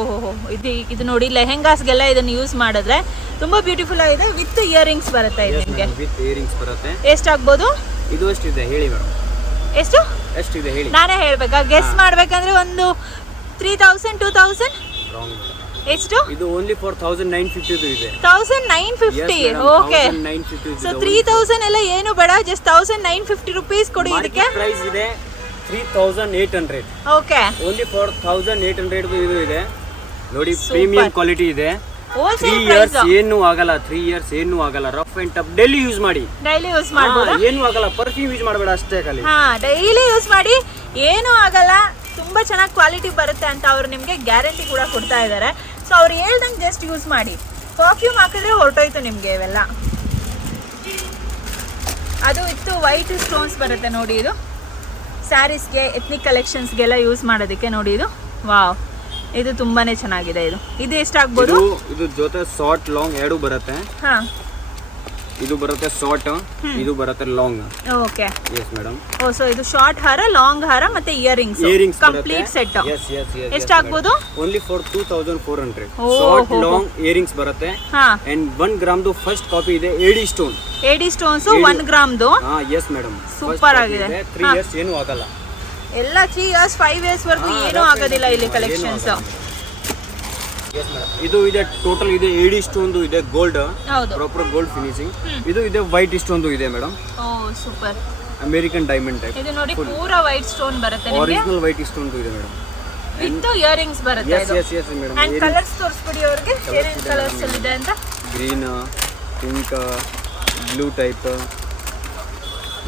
ಇದು ನೋಡಿ ಲೆಹೆಂಗಾಸ್ಗೆಲ್ಲ ಇದನ್ನ ಯೂಸ್ ಮಾಡಿದ್ರೆ ತುಂಬಾ ಬ್ಯೂಟಿಫುಲ್ ಆಗಿದೆ. ವಿತ್ ಇಯರಿಂಗ್ಸ್ ಬರುತ್ತೆ ಇದು ನಿಮಗೆ. ವಿತ್ ಇಯರಿಂಗ್ಸ್ ಬರುತ್ತೆ. ಎಷ್ಟಾಗ್ಬೋದು ಇದು? ಎಷ್ಟಿದೆ ಹೇಳಿ ಮೇಡಮ್. ಎಷ್ಟು ಎಷ್ಟಿದೆ ಹೇಳಿ? ನಾನೇ ಹೇಳ್ಬೇಕಾ? ಗೆಸ್ ಮಾಡ್ಬೇಕಂದ್ರೆ ಒಂದು 3000 2000. ಎಷ್ಟು? ಇದು ಓನ್ಲಿ ಫಾರ್ 1950 ಇದೆ. 1950. ಓಕೆ. ಸೊ 3000 ಎಲ್ಲ ಏನು ಬೇಡ, ಜಸ್ಟ್ 1950 ರುಪೀಸ್ ಕೊಡಿ ಇದಕ್ಕೆ. ಪ್ರೈಸ್ ಇದೆ 3800. ಓಕೆ. ಓನ್ಲಿ ಫಾರ್ 1800 ಇದು ಇದೆ ನೋಡಿ. ಪ್ರೀಮಿಯಂ ಕ್ವಾಲಿಟಿ ಇದೆ. 3 years ಏನು ಆಗಲ್ಲ, 3 years ಏನು ಆಗಲ್ಲ. Rough and tough daily use ಮಾಡಿ. ಡೈಲಿ ಯೂಸ್ ಮಾಡಬಹುದು, ಏನು ಆಗಲ್ಲ. ಪರ್ಫ್ಯೂಮ್ ಯೂಸ್ ಮಾಡಬೇಡ ಅಷ್ಟೇ ಖಾಲಿ. ಹಾ, ಡೈಲಿ ಯೂಸ್ ಮಾಡಿ, ಏನು ಆಗಲ್ಲ. ತುಂಬಾ ಚೆನ್ನಾಗಿ ಕ್ವಾಲಿಟಿ ಬರುತ್ತೆ ಅಂತ ಅವ್ರು ನಿಮಗೆ ಗ್ಯಾರಂಟಿ ಕೂಡ ಕೊಡ್ತಾ ಇದ್ದಾರೆ. ಸೊ ಅವ್ರು ಹೇಳ್ದಂಗೆ ಜಸ್ಟ್ ಯೂಸ್ ಮಾಡಿ. ಪರ್ಫ್ಯೂಮ್ ಹಾಕಿದ್ರೆ ಹೊರಟೋಯ್ತು ನಿಮಗೆ ಇವೆಲ್ಲ. ಅದು ಇತ್ತು ವೈಟ್ ಸ್ಟೋನ್ಸ್ ಬರುತ್ತೆ ನೋಡಿ. ಇದು ಸ್ಯಾರೀಸ್ಗೆ, ಎಥ್ನಿಕ್ ಕಲೆಕ್ಷನ್ಸ್ಗೆಲ್ಲ ಯೂಸ್ ಮಾಡೋದಕ್ಕೆ ನೋಡಿ. ಇದು ವಾವ್, ಇದು ತುಂಬಾನೇ ಚೆನ್ನಾಗಿದೆ. ಇದು ಎಷ್ಟಾಗ್ಬೋದು? ಇದು ಜೊತೆ ಶಾರ್ಟ್ ಲಾಂಗ್ ಎರಡು ಬರುತ್ತೆ. ಹಾ, ಇದು ಬರುತ್ತೆ ಶಾರ್ಟ್, ಇದು ಬರುತ್ತೆ long. Okay. Yes madam. Oh, so ಇದು ಶಾರ್ಟ್ ಹಾರ, ಲಾಂಗ್ ಹಾರ ಮತ್ತೆ ಇಯರಿಂಗ್ಸ್ ಕಂಪ್ಲೀಟ್ ಸೆಟ್. ಎಷ್ಟಾಗ್ಬೋದು? Only for 2400. Short long earrings ಬರುತ್ತೆ. ಹಾ, ಅಂಡ್ 1 ಗ್ರಾಮ್ದು ಫಸ್ಟ್ ಕಾಪಿ ಇದೆ ಎಡಿ ಸ್ಟೋನ್. ಎಡಿ ಸ್ಟೋನ್ಸ್ 1 ಗ್ರಾಮ್ದು. ಹಾ, ಎಸ್ ಮೇಡಂ. ಸೂಪರ್ ಆಗಿದೆ. 3 years ಏನು ಆಗಲ್ಲ. ಎಲ್ಲ 3 years 5 years ವರೆಗೂ ಏನೂ ಆಗೋದಿಲ್ಲ ಇಲ್ಲಿ ಕಲೆಕ್ಷನ್ಸ್. ಇದು ಇದೆ ಟೋಟಲ್ ಇದೆ ಎಡಿ ಸ್ಟೋನ್ದು ಇದೆ, ಗೋಲ್ಡ್, ಹೌದು, ಪ್ರಾಪರ್ ಗೋಲ್ಡ್ ಫಿನಿಶಿಂಗ್. ಇದು ಇದೆ ವೈಟ್ ಸ್ಟೋನ್ದು ಇದೆ ಮೇಡಂ. ಓ ಸೂಪರ್. American diamond type. ಇದು ನೋಡಿ ಪೂರಾ ವೈಟ್ ಸ್ಟೋನ್ ಬರುತ್ತೆ ನಿಮಗೆ. ಒರಿಜಿನಲ್ ವೈಟ್ ಸ್ಟೋನ್ದು ಇದೆ ಮೇಡಂ. ವಿತ್ ಇಯರಿಂಗ್ಸ್ ಬರುತ್ತೆ ಇದು. Yes madam. ಅಂಡ್ ಕಲರ್ಸ್ ತೋರಿಸ್ಬಿಡಿ ಅವರಿಗೆ, ಏನೇನು ಕಲರ್ಸ್ ಅಲ್ಲಿ ಇದೆ ಅಂತ. Green, pink, blue type.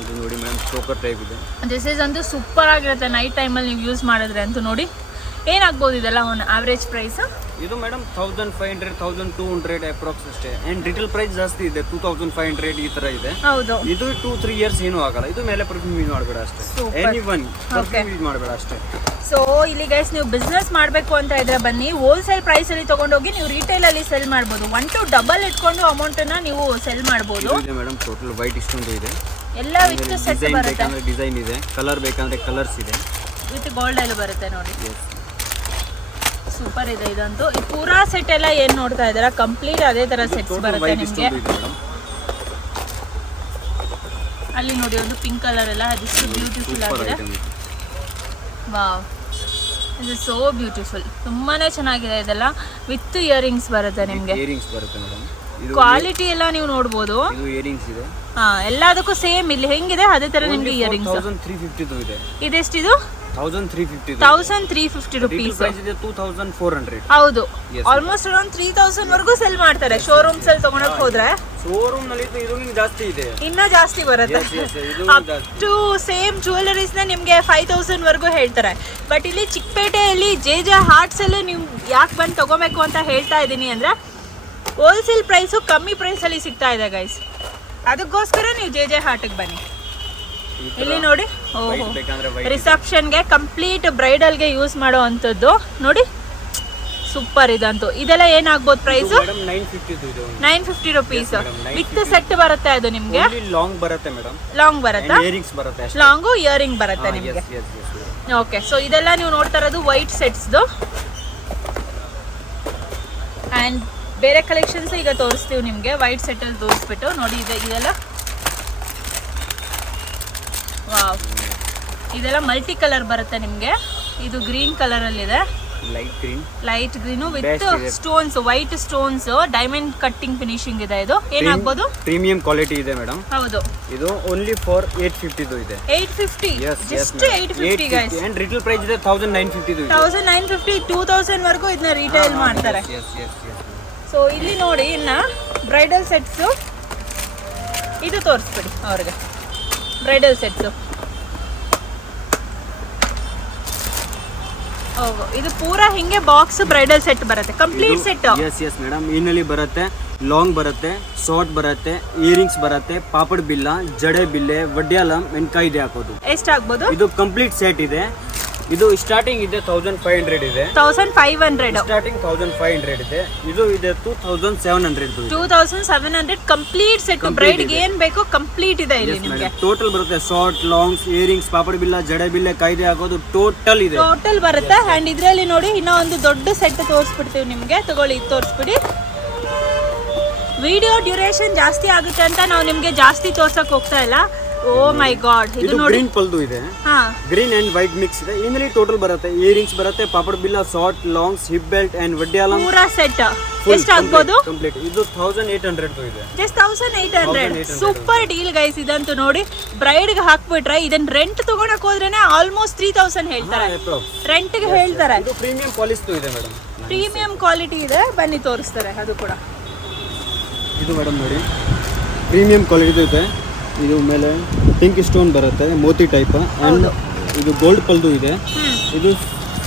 ಇದು ನೋಡಿ ಮೇಡಂ, ಚೋಕರ್ ಟೈಪ್ ಇದೆ. ದಿಸ್ ಇಸ್ ಅಂತೂ ಸೂಪರ್ ಆಗಿರುತ್ತೆ. ನೈಟ್ ಟೈಮಲ್ಲಿ ನೀವು ಯೂಸ್ ಮಾಡಿದ್ರೆ ಅಂತೂ ನೋಡಿ ಏನಾಗ್ಬೋದು ಇದೆಲ್ಲ ಒಂದು ಆವರೇಜ್ ಪ್ರೈಸ್. ಇದು ಮೇಡಮ್ 1500 1200 ಅಪ್ರಾಕ್ಸ್ ಅಷ್ಟೇ. ಅಂಡ್ ರಿಟೇಲ್ ಪ್ರೈಸ್ ಜಾಸ್ತಿ ಇದೆ, 2500 ಈ ತರ ಇದೆ. ಹೌದು. ಇದು 2-3 years ಏನು ಆಗಲ್ಲ. ಇದು ಮೇಲೆ ಪರ್ಫ್ಯೂಮ್ ಯೂಸ್ ಮಾಡಬೇಡ ಅಷ್ಟೇ. ಎನಿವನ್ ಪರ್ಫ್ಯೂಮ್ ಯೂಸ್ ಮಾಡಬೇಡ ಅಷ್ಟೇ. ಸೊ ಇಲ್ಲಿ ಗೈಸ್, ನೀವು ಬಿಸ್ನೆಸ್ ಮಾಡಬೇಕು ಅಂತ ಇದ್ರೆ ಬನ್ನಿ, ಹೋಲ್ಸೇಲ್ ಪ್ರೈಸ್ ಅಲ್ಲಿ ತಗೊಂಡೋಗಿ ನೀವು ರಿಟೇಲ್ ಅಲ್ಲಿ ಸೆಲ್ ಮಾಡ್ಬೋದು. 1 to ಡಬಲ್ ಇಟ್ಕೊಂಡು ಅಮೌಂಟ್ ಅನ್ನ ನೀವು ಸೆಲ್ ಮಾಡ್ಬೋದು. ಇದೆ ಮೇಡಮ್, ಟೋಟಲ್ ವೈಟ್ ಇಷ್ಟೊಂದು ಇದೆ. ಎಲ್ಲ ವಿತ್ ಸೆಟ್ ಬರುತ್ತೆ. ಬೇಕಂದ್ರೆ ಡಿಸೈನ್ ಇದೆ, ಕಲರ್ ಬೇಕಂದ್ರೆ ಕಲರ್ಸ್ ಇದೆ, ವಿತ್ ಗೋಲ್ಡ್ ಅಲ್ಲಿ ಬರುತ್ತೆ ನೋಡಿ. ಸೂಪರ್ ಇದೆ ಇದಂತೂ. ಈ ಪೂರಾ ಸೆಟ್ ಎಲ್ಲ ಏನ್ ನೋಡ್ತಾ ಇದ್ದೀರಾ, ಕಂಪ್ಲೀಟ್ ಅದೇ ತರ ಸೆಟ್ಸ್ ಬರುತ್ತೆ ನಿಮಗೆ. ಅಲ್ಲಿ ನೋಡಿ ಒಂದು ಪಿಂಕ್ ಕಲರ್ ಎಲ್ಲ ಅದೆಷ್ಟು ಬ್ಯೂಟಿಫುಲ್ ಆಗಿದೆ. ವಾವ್, ಇದು ಸೋ ಬ್ಯೂಟಿಫುಲ್. ತುಂಬಾನೇ ಚೆನ್ನಾಗಿದೆ ಇದೆಲ್ಲ. ವಿತ್ ಇಯರಿಂಗ್ಸ್ ಬರುತ್ತೆ ನಿಮಗೆ. ಇಯರಿಂಗ್ಸ್ ಬರುತ್ತೆ ಮೇಡಮ್. ಕ್ವಾಲಿಟಿ ಎಲ್ಲ ನೀವು ನೋಡಬಹುದು. ಇದು ಇಯರಿಂಗ್ಸ್ ಇದೆ. ಹಾ, ಎಲ್ಲದಕ್ಕೂ ಸೇಮ್ ಇಲ್ಲಿ ಹೆಂಗಿದೆ ಅದೇ ತರ ನಿಮಗೆ ಇಯರಿಂಗ್ಸ್. 1350 ಇದೆ. ಇದೆಷ್ಟಿದು? 1350 ರುಪೀಸ್. 2400. ಹೌದು, ಆಲ್ಮೋಸ್ಟ್ ಅರೌಂಡ್ 3000 ವರೆಗೂ ಸೆಲ್ ಮಾಡ್ತಾರೆ ಶೋರೂಮ್ಸ್ ಅಲ್ಲಿ ತಗೊಳಕ್ ಹೋದ್ರೆ. ಶೋರೂಮ್ ನಲ್ಲಿ ಇದು ಜಾಸ್ತಿ ಇದೆ, ಇನ್ನ ಜಾಸ್ತಿ ಬರುತ್ತೆ. ಅಪ್ ಟು ಸೇಮ್ ಜ್ಯುವೆಲರೀಸ್ ನ ನಿಮ್ಗೆ 5000 ವರೆಗೂ ಹೇಳ್ತಾರೆ. ಬಟ್ ಇಲ್ಲಿ ಚಿಕ್ಕಪೇಟೆಯಲ್ಲಿ JJ ಹಾರ್ಟ್ಸ್ ಅಲ್ಲಿ ನೀವು ಯಾಕೆ ಬಂದು ತಗೋಬೇಕು ಅಂತ ಹೇಳ್ತಾ ಇದ್ದೀನಿ ಅಂದ್ರೆ, ಹೋಲ್ಸೇಲ್ ಪ್ರೈಸು ಕಮ್ಮಿ ಪ್ರೈಸ್ ಅಲ್ಲಿ ಸಿಗ್ತಾ ಇದೆ ಗೈಸ್. ಅದಕ್ಕೋಸ್ಕರ ನೀವು JJ ಹಾರ್ಟ್ಗೆ ಬನ್ನಿ. ಇಲ್ಲಿ ನೋಡಿ, White ಬೇಕಂದ್ರೆ white ರಿಸೆಪ್ಷನ್ಗೆ ಕಂಪ್ಲೀಟ್ ಬ್ರೈಡಲ್ಗೆ ಯೂಸ್ ಮಾಡೋ ಅಂಥದ್ದು ನೋಡಿ, ಸೂಪರ್ ಇದಂತೂ. ಇದೆಲ್ಲ ಏನಾಗ್ಬೋದು ಪ್ರೈಸ್? ಮೇಡಮ್ 950 ಇದು 950 ರುಪೀಸ್ ವಿತ್ ಸೆಟ್ ಬರುತ್ತೆ. ಅದು ನಿಮ್ಗೆ ಲಾಂಗ್ ಬರುತ್ತೆ ಮೇಡಮ್, ಲಾಂಗ್ ಬರುತ್ತಾ? ಇಯರಿಂಗ್ಸ್ ಬರುತ್ತೆ ಅಷ್ಟೇ. ಲಾಂಗು ಇಯರಿಂಗ್ ಬರುತ್ತೆ ನಿಮ್ಗೆ. ಓಕೆ, ಸೊ ಇದೆಲ್ಲ ನೀವು ನೋಡ್ತಾ ಇರೋದು ವೈಟ್ ಸೆಟ್ಸ್ದು. ಆ್ಯಂಡ್ ಬೇರೆ ಕಲೆಕ್ಷನ್ಸ್ ಈಗ ತೋರಿಸ್ತೀವಿ ನಿಮಗೆ. ವೈಟ್ ಸೆಟ್ಟಲ್ಲಿ ತೋರಿಸ್ಬಿಟ್ಟು ನೋಡಿ, ಇದೆಲ್ಲ ವಾವ್, ಇದೆಲ್ಲ ಮಲ್ಟಿ ಕಲರ್ ಬರುತ್ತೆ ನಿಮಗೆ. ಇದು ಗ್ರೀನ್ ಕಲರಲ್ಲಿದೆ, light green with stones, white stones, diamond cutting finishing ಇದೆ. ಇದು ಏನಾಗ್ಬೋದು? ಪ್ರೀಮಿಯಂ ಕ್ವಾಲಿಟಿ ಇದೆ ಮೇಡಮ್. ಹೌದು, ಇದು ಓನ್ಲಿ ಫಾರ್ 850 ಇದೆ. 850, just 850 guys. And retail price ಇದೆ 1950 ಇದೆ. 1950, 2000 ವರೆಗೂ ಇದನ್ನ ರಿಟೇಲ್ ಮಾಡ್ತಾರೆ. ಸೊ ಇಲ್ಲಿ ನೋಡಿ, ಇನ್ನ ಬ್ರೈಡಲ್ ಸೆಟ್ಸ್ ಇದು ತೋರಿಸ್ಬಿಡಿ ಅವ್ರಿಗೆ. ಬ್ರೈಡಲ್ ಸೆಟ್ಸ್ ಇದು ಪೂರಾ ಹಿಂಗೆ ಬಾಕ್ಸ್ ಬ್ರೈಡಲ್ ಸೆಟ್ ಬರುತ್ತೆ, ಕಂಪ್ಲೀಟ್ ಸೆಟ್. ಎಸ್ ಮೇಡಮ್, ಇನ್ನಲ್ಲಿ ಬರುತ್ತೆ, ಲಾಂಗ್ ಬರುತ್ತೆ, ಶಾರ್ಟ್ ಬರುತ್ತೆ, ಇಯರಿಂಗ್ಸ್ ಬರುತ್ತೆ, ಪಾಪಡ್ ಬಿಲ್ಲ, ಜಡೆ ಬಿಲ್ಲೆ, ವಡ್ಯಾಲಂ ಅಂಡ್ ಕೈದೆ ಹಾಕೋದು. ಎಷ್ಟಾಗ್ಬೋದು? ಇದು ಕಂಪ್ಲೀಟ್ ಸೆಟ್ ಇದೆ. ಇದು ಸ್ಟಾರ್ಟಿಂಗ್ ಇದೆ 1500 ಇದೆ. 1500 ಸ್ಟಾರ್ಟಿಂಗ್ 1500 ಇದೆ. ಇದು ಇದೆ 2700. 2700 ಕಂಪ್ಲೀಟ್ ಸೆಟ್. ಬ್ರೈಡ್ ಗೆ ಏನ್ ಬೇಕೋ ಕಂಪ್ಲೀಟ್ ಇದೆ ಇಲ್ಲಿ ನಿಮಗೆ. ಟೋಟಲ್ ಬರುತ್ತೆ ಶಾರ್ಟ್, ಲಾಂಗ್ಸ್, ಇಯರಿಂಗ್ಸ್, ಪಾಪಡ್ ಬಿಲ್ಲ, ಜಡೆ ಬಿಲ್ಲೆ, ಕೈದೆ ಹಾಕೋದು ಟೋಟಲ್ ಇದೆ. ಟೋಟಲ್ ಬರುತ್ತೆ. ಅಂಡ್ ಇದ್ರಲ್ಲಿ ನೋಡಿ, ಇನ್ನೂ ಒಂದು ದೊಡ್ಡ ಸೆಟ್ ತೋರಿಸ್ಬಿಡ್ತೀವಿ ನಿಮ್ಗೆ. ತಗೊಳ್ಳಿ, ತೋರಿಸ್ಬಿಡಿ. ವಿಡಿಯೋ ಡ್ಯೂರೇಷನ್ ಜಾಸ್ತಿ ಆಗುತ್ತೆ ಅಂತ ನಾವು ನಿಮ್ಗೆ ಜಾಸ್ತಿ ತೋರ್ಸಕ್ ಹೋಗ್ತಾ ಇಲ್ಲ. ಓ ಮೈ ಗಾಡ್, ಇದು ನೋಡಿ, ಗ್ರೀನ್ ಪಲ್ದು ಇದೆ. ಗ್ರೀನ್ ಅಂಡ್ ವೈಟ್ ಮಿಕ್ಸ್ ಇದೆ. ಇದರಲ್ಲಿ ಟೋಟಲ್ ಬರುತ್ತೆ, ಇಯರಿಂಗ್ಸ್ ಬರುತ್ತೆ, ಪಾಪಡ್ ಬಿಲ್ಲ, short, longs, hip belt and ವಡ್ಯಾಲಂ ಪೂರಾ ಸೆಟ್. ಎಷ್ಟಾಗ್ಬೋದು? ಕಂಪ್ಲೀಟ್ ಇದು 1800 ಇದೆ. ಜಸ್ಟ್ 1800. ಸೂಪರ್ ಡೀಲ್ ಗೈಸ್ ಇದಂತೂ. ನೋಡಿ, ಬ್ರೈಡ್ ಗೆ ಹಾಕ್ಬಿಟ್ರೆ ಇದನ್ನ ರೆಂಟ್ ತಗೊಳಕ್ ಹೋದ್ರೇನೆ ಆಲ್ಮೋಸ್ಟ್ 3000 ಹೇಳ್ತಾರೆ, ರೆಂಟ್ ಗೆ ಹೇಳ್ತಾರೆ. ಇದು ಪ್ರೀಮಿಯಂ ಪಾಲಿಶ್ ಇದೆ ಮೇಡಮ್, ಪ್ರೀಮಿಯಂ ಕ್ವಾಲಿಟಿ ಇದೆ. ಬನ್ನಿ ತೋರಿಸ್ತಾರೆ ಅದು ಕೂಡ. ಇದು ಮೇಡಮ್ ನೋಡಿ, ಪ್ರೀಮಿಯಂ ಕ್ವಾಲಿಟಿ ಇದೆ. ಇದು ಮೇಲೆ ಪಿಂಕ್ ಸ್ಟೋನ್ ಬರುತ್ತೆ, ಮೋತಿ ಟೈಪ್. ಅಂಡ್ ಇದು ಗೋಲ್ಡ್ ಪಲ್ದು ಇದೆ. ಇದು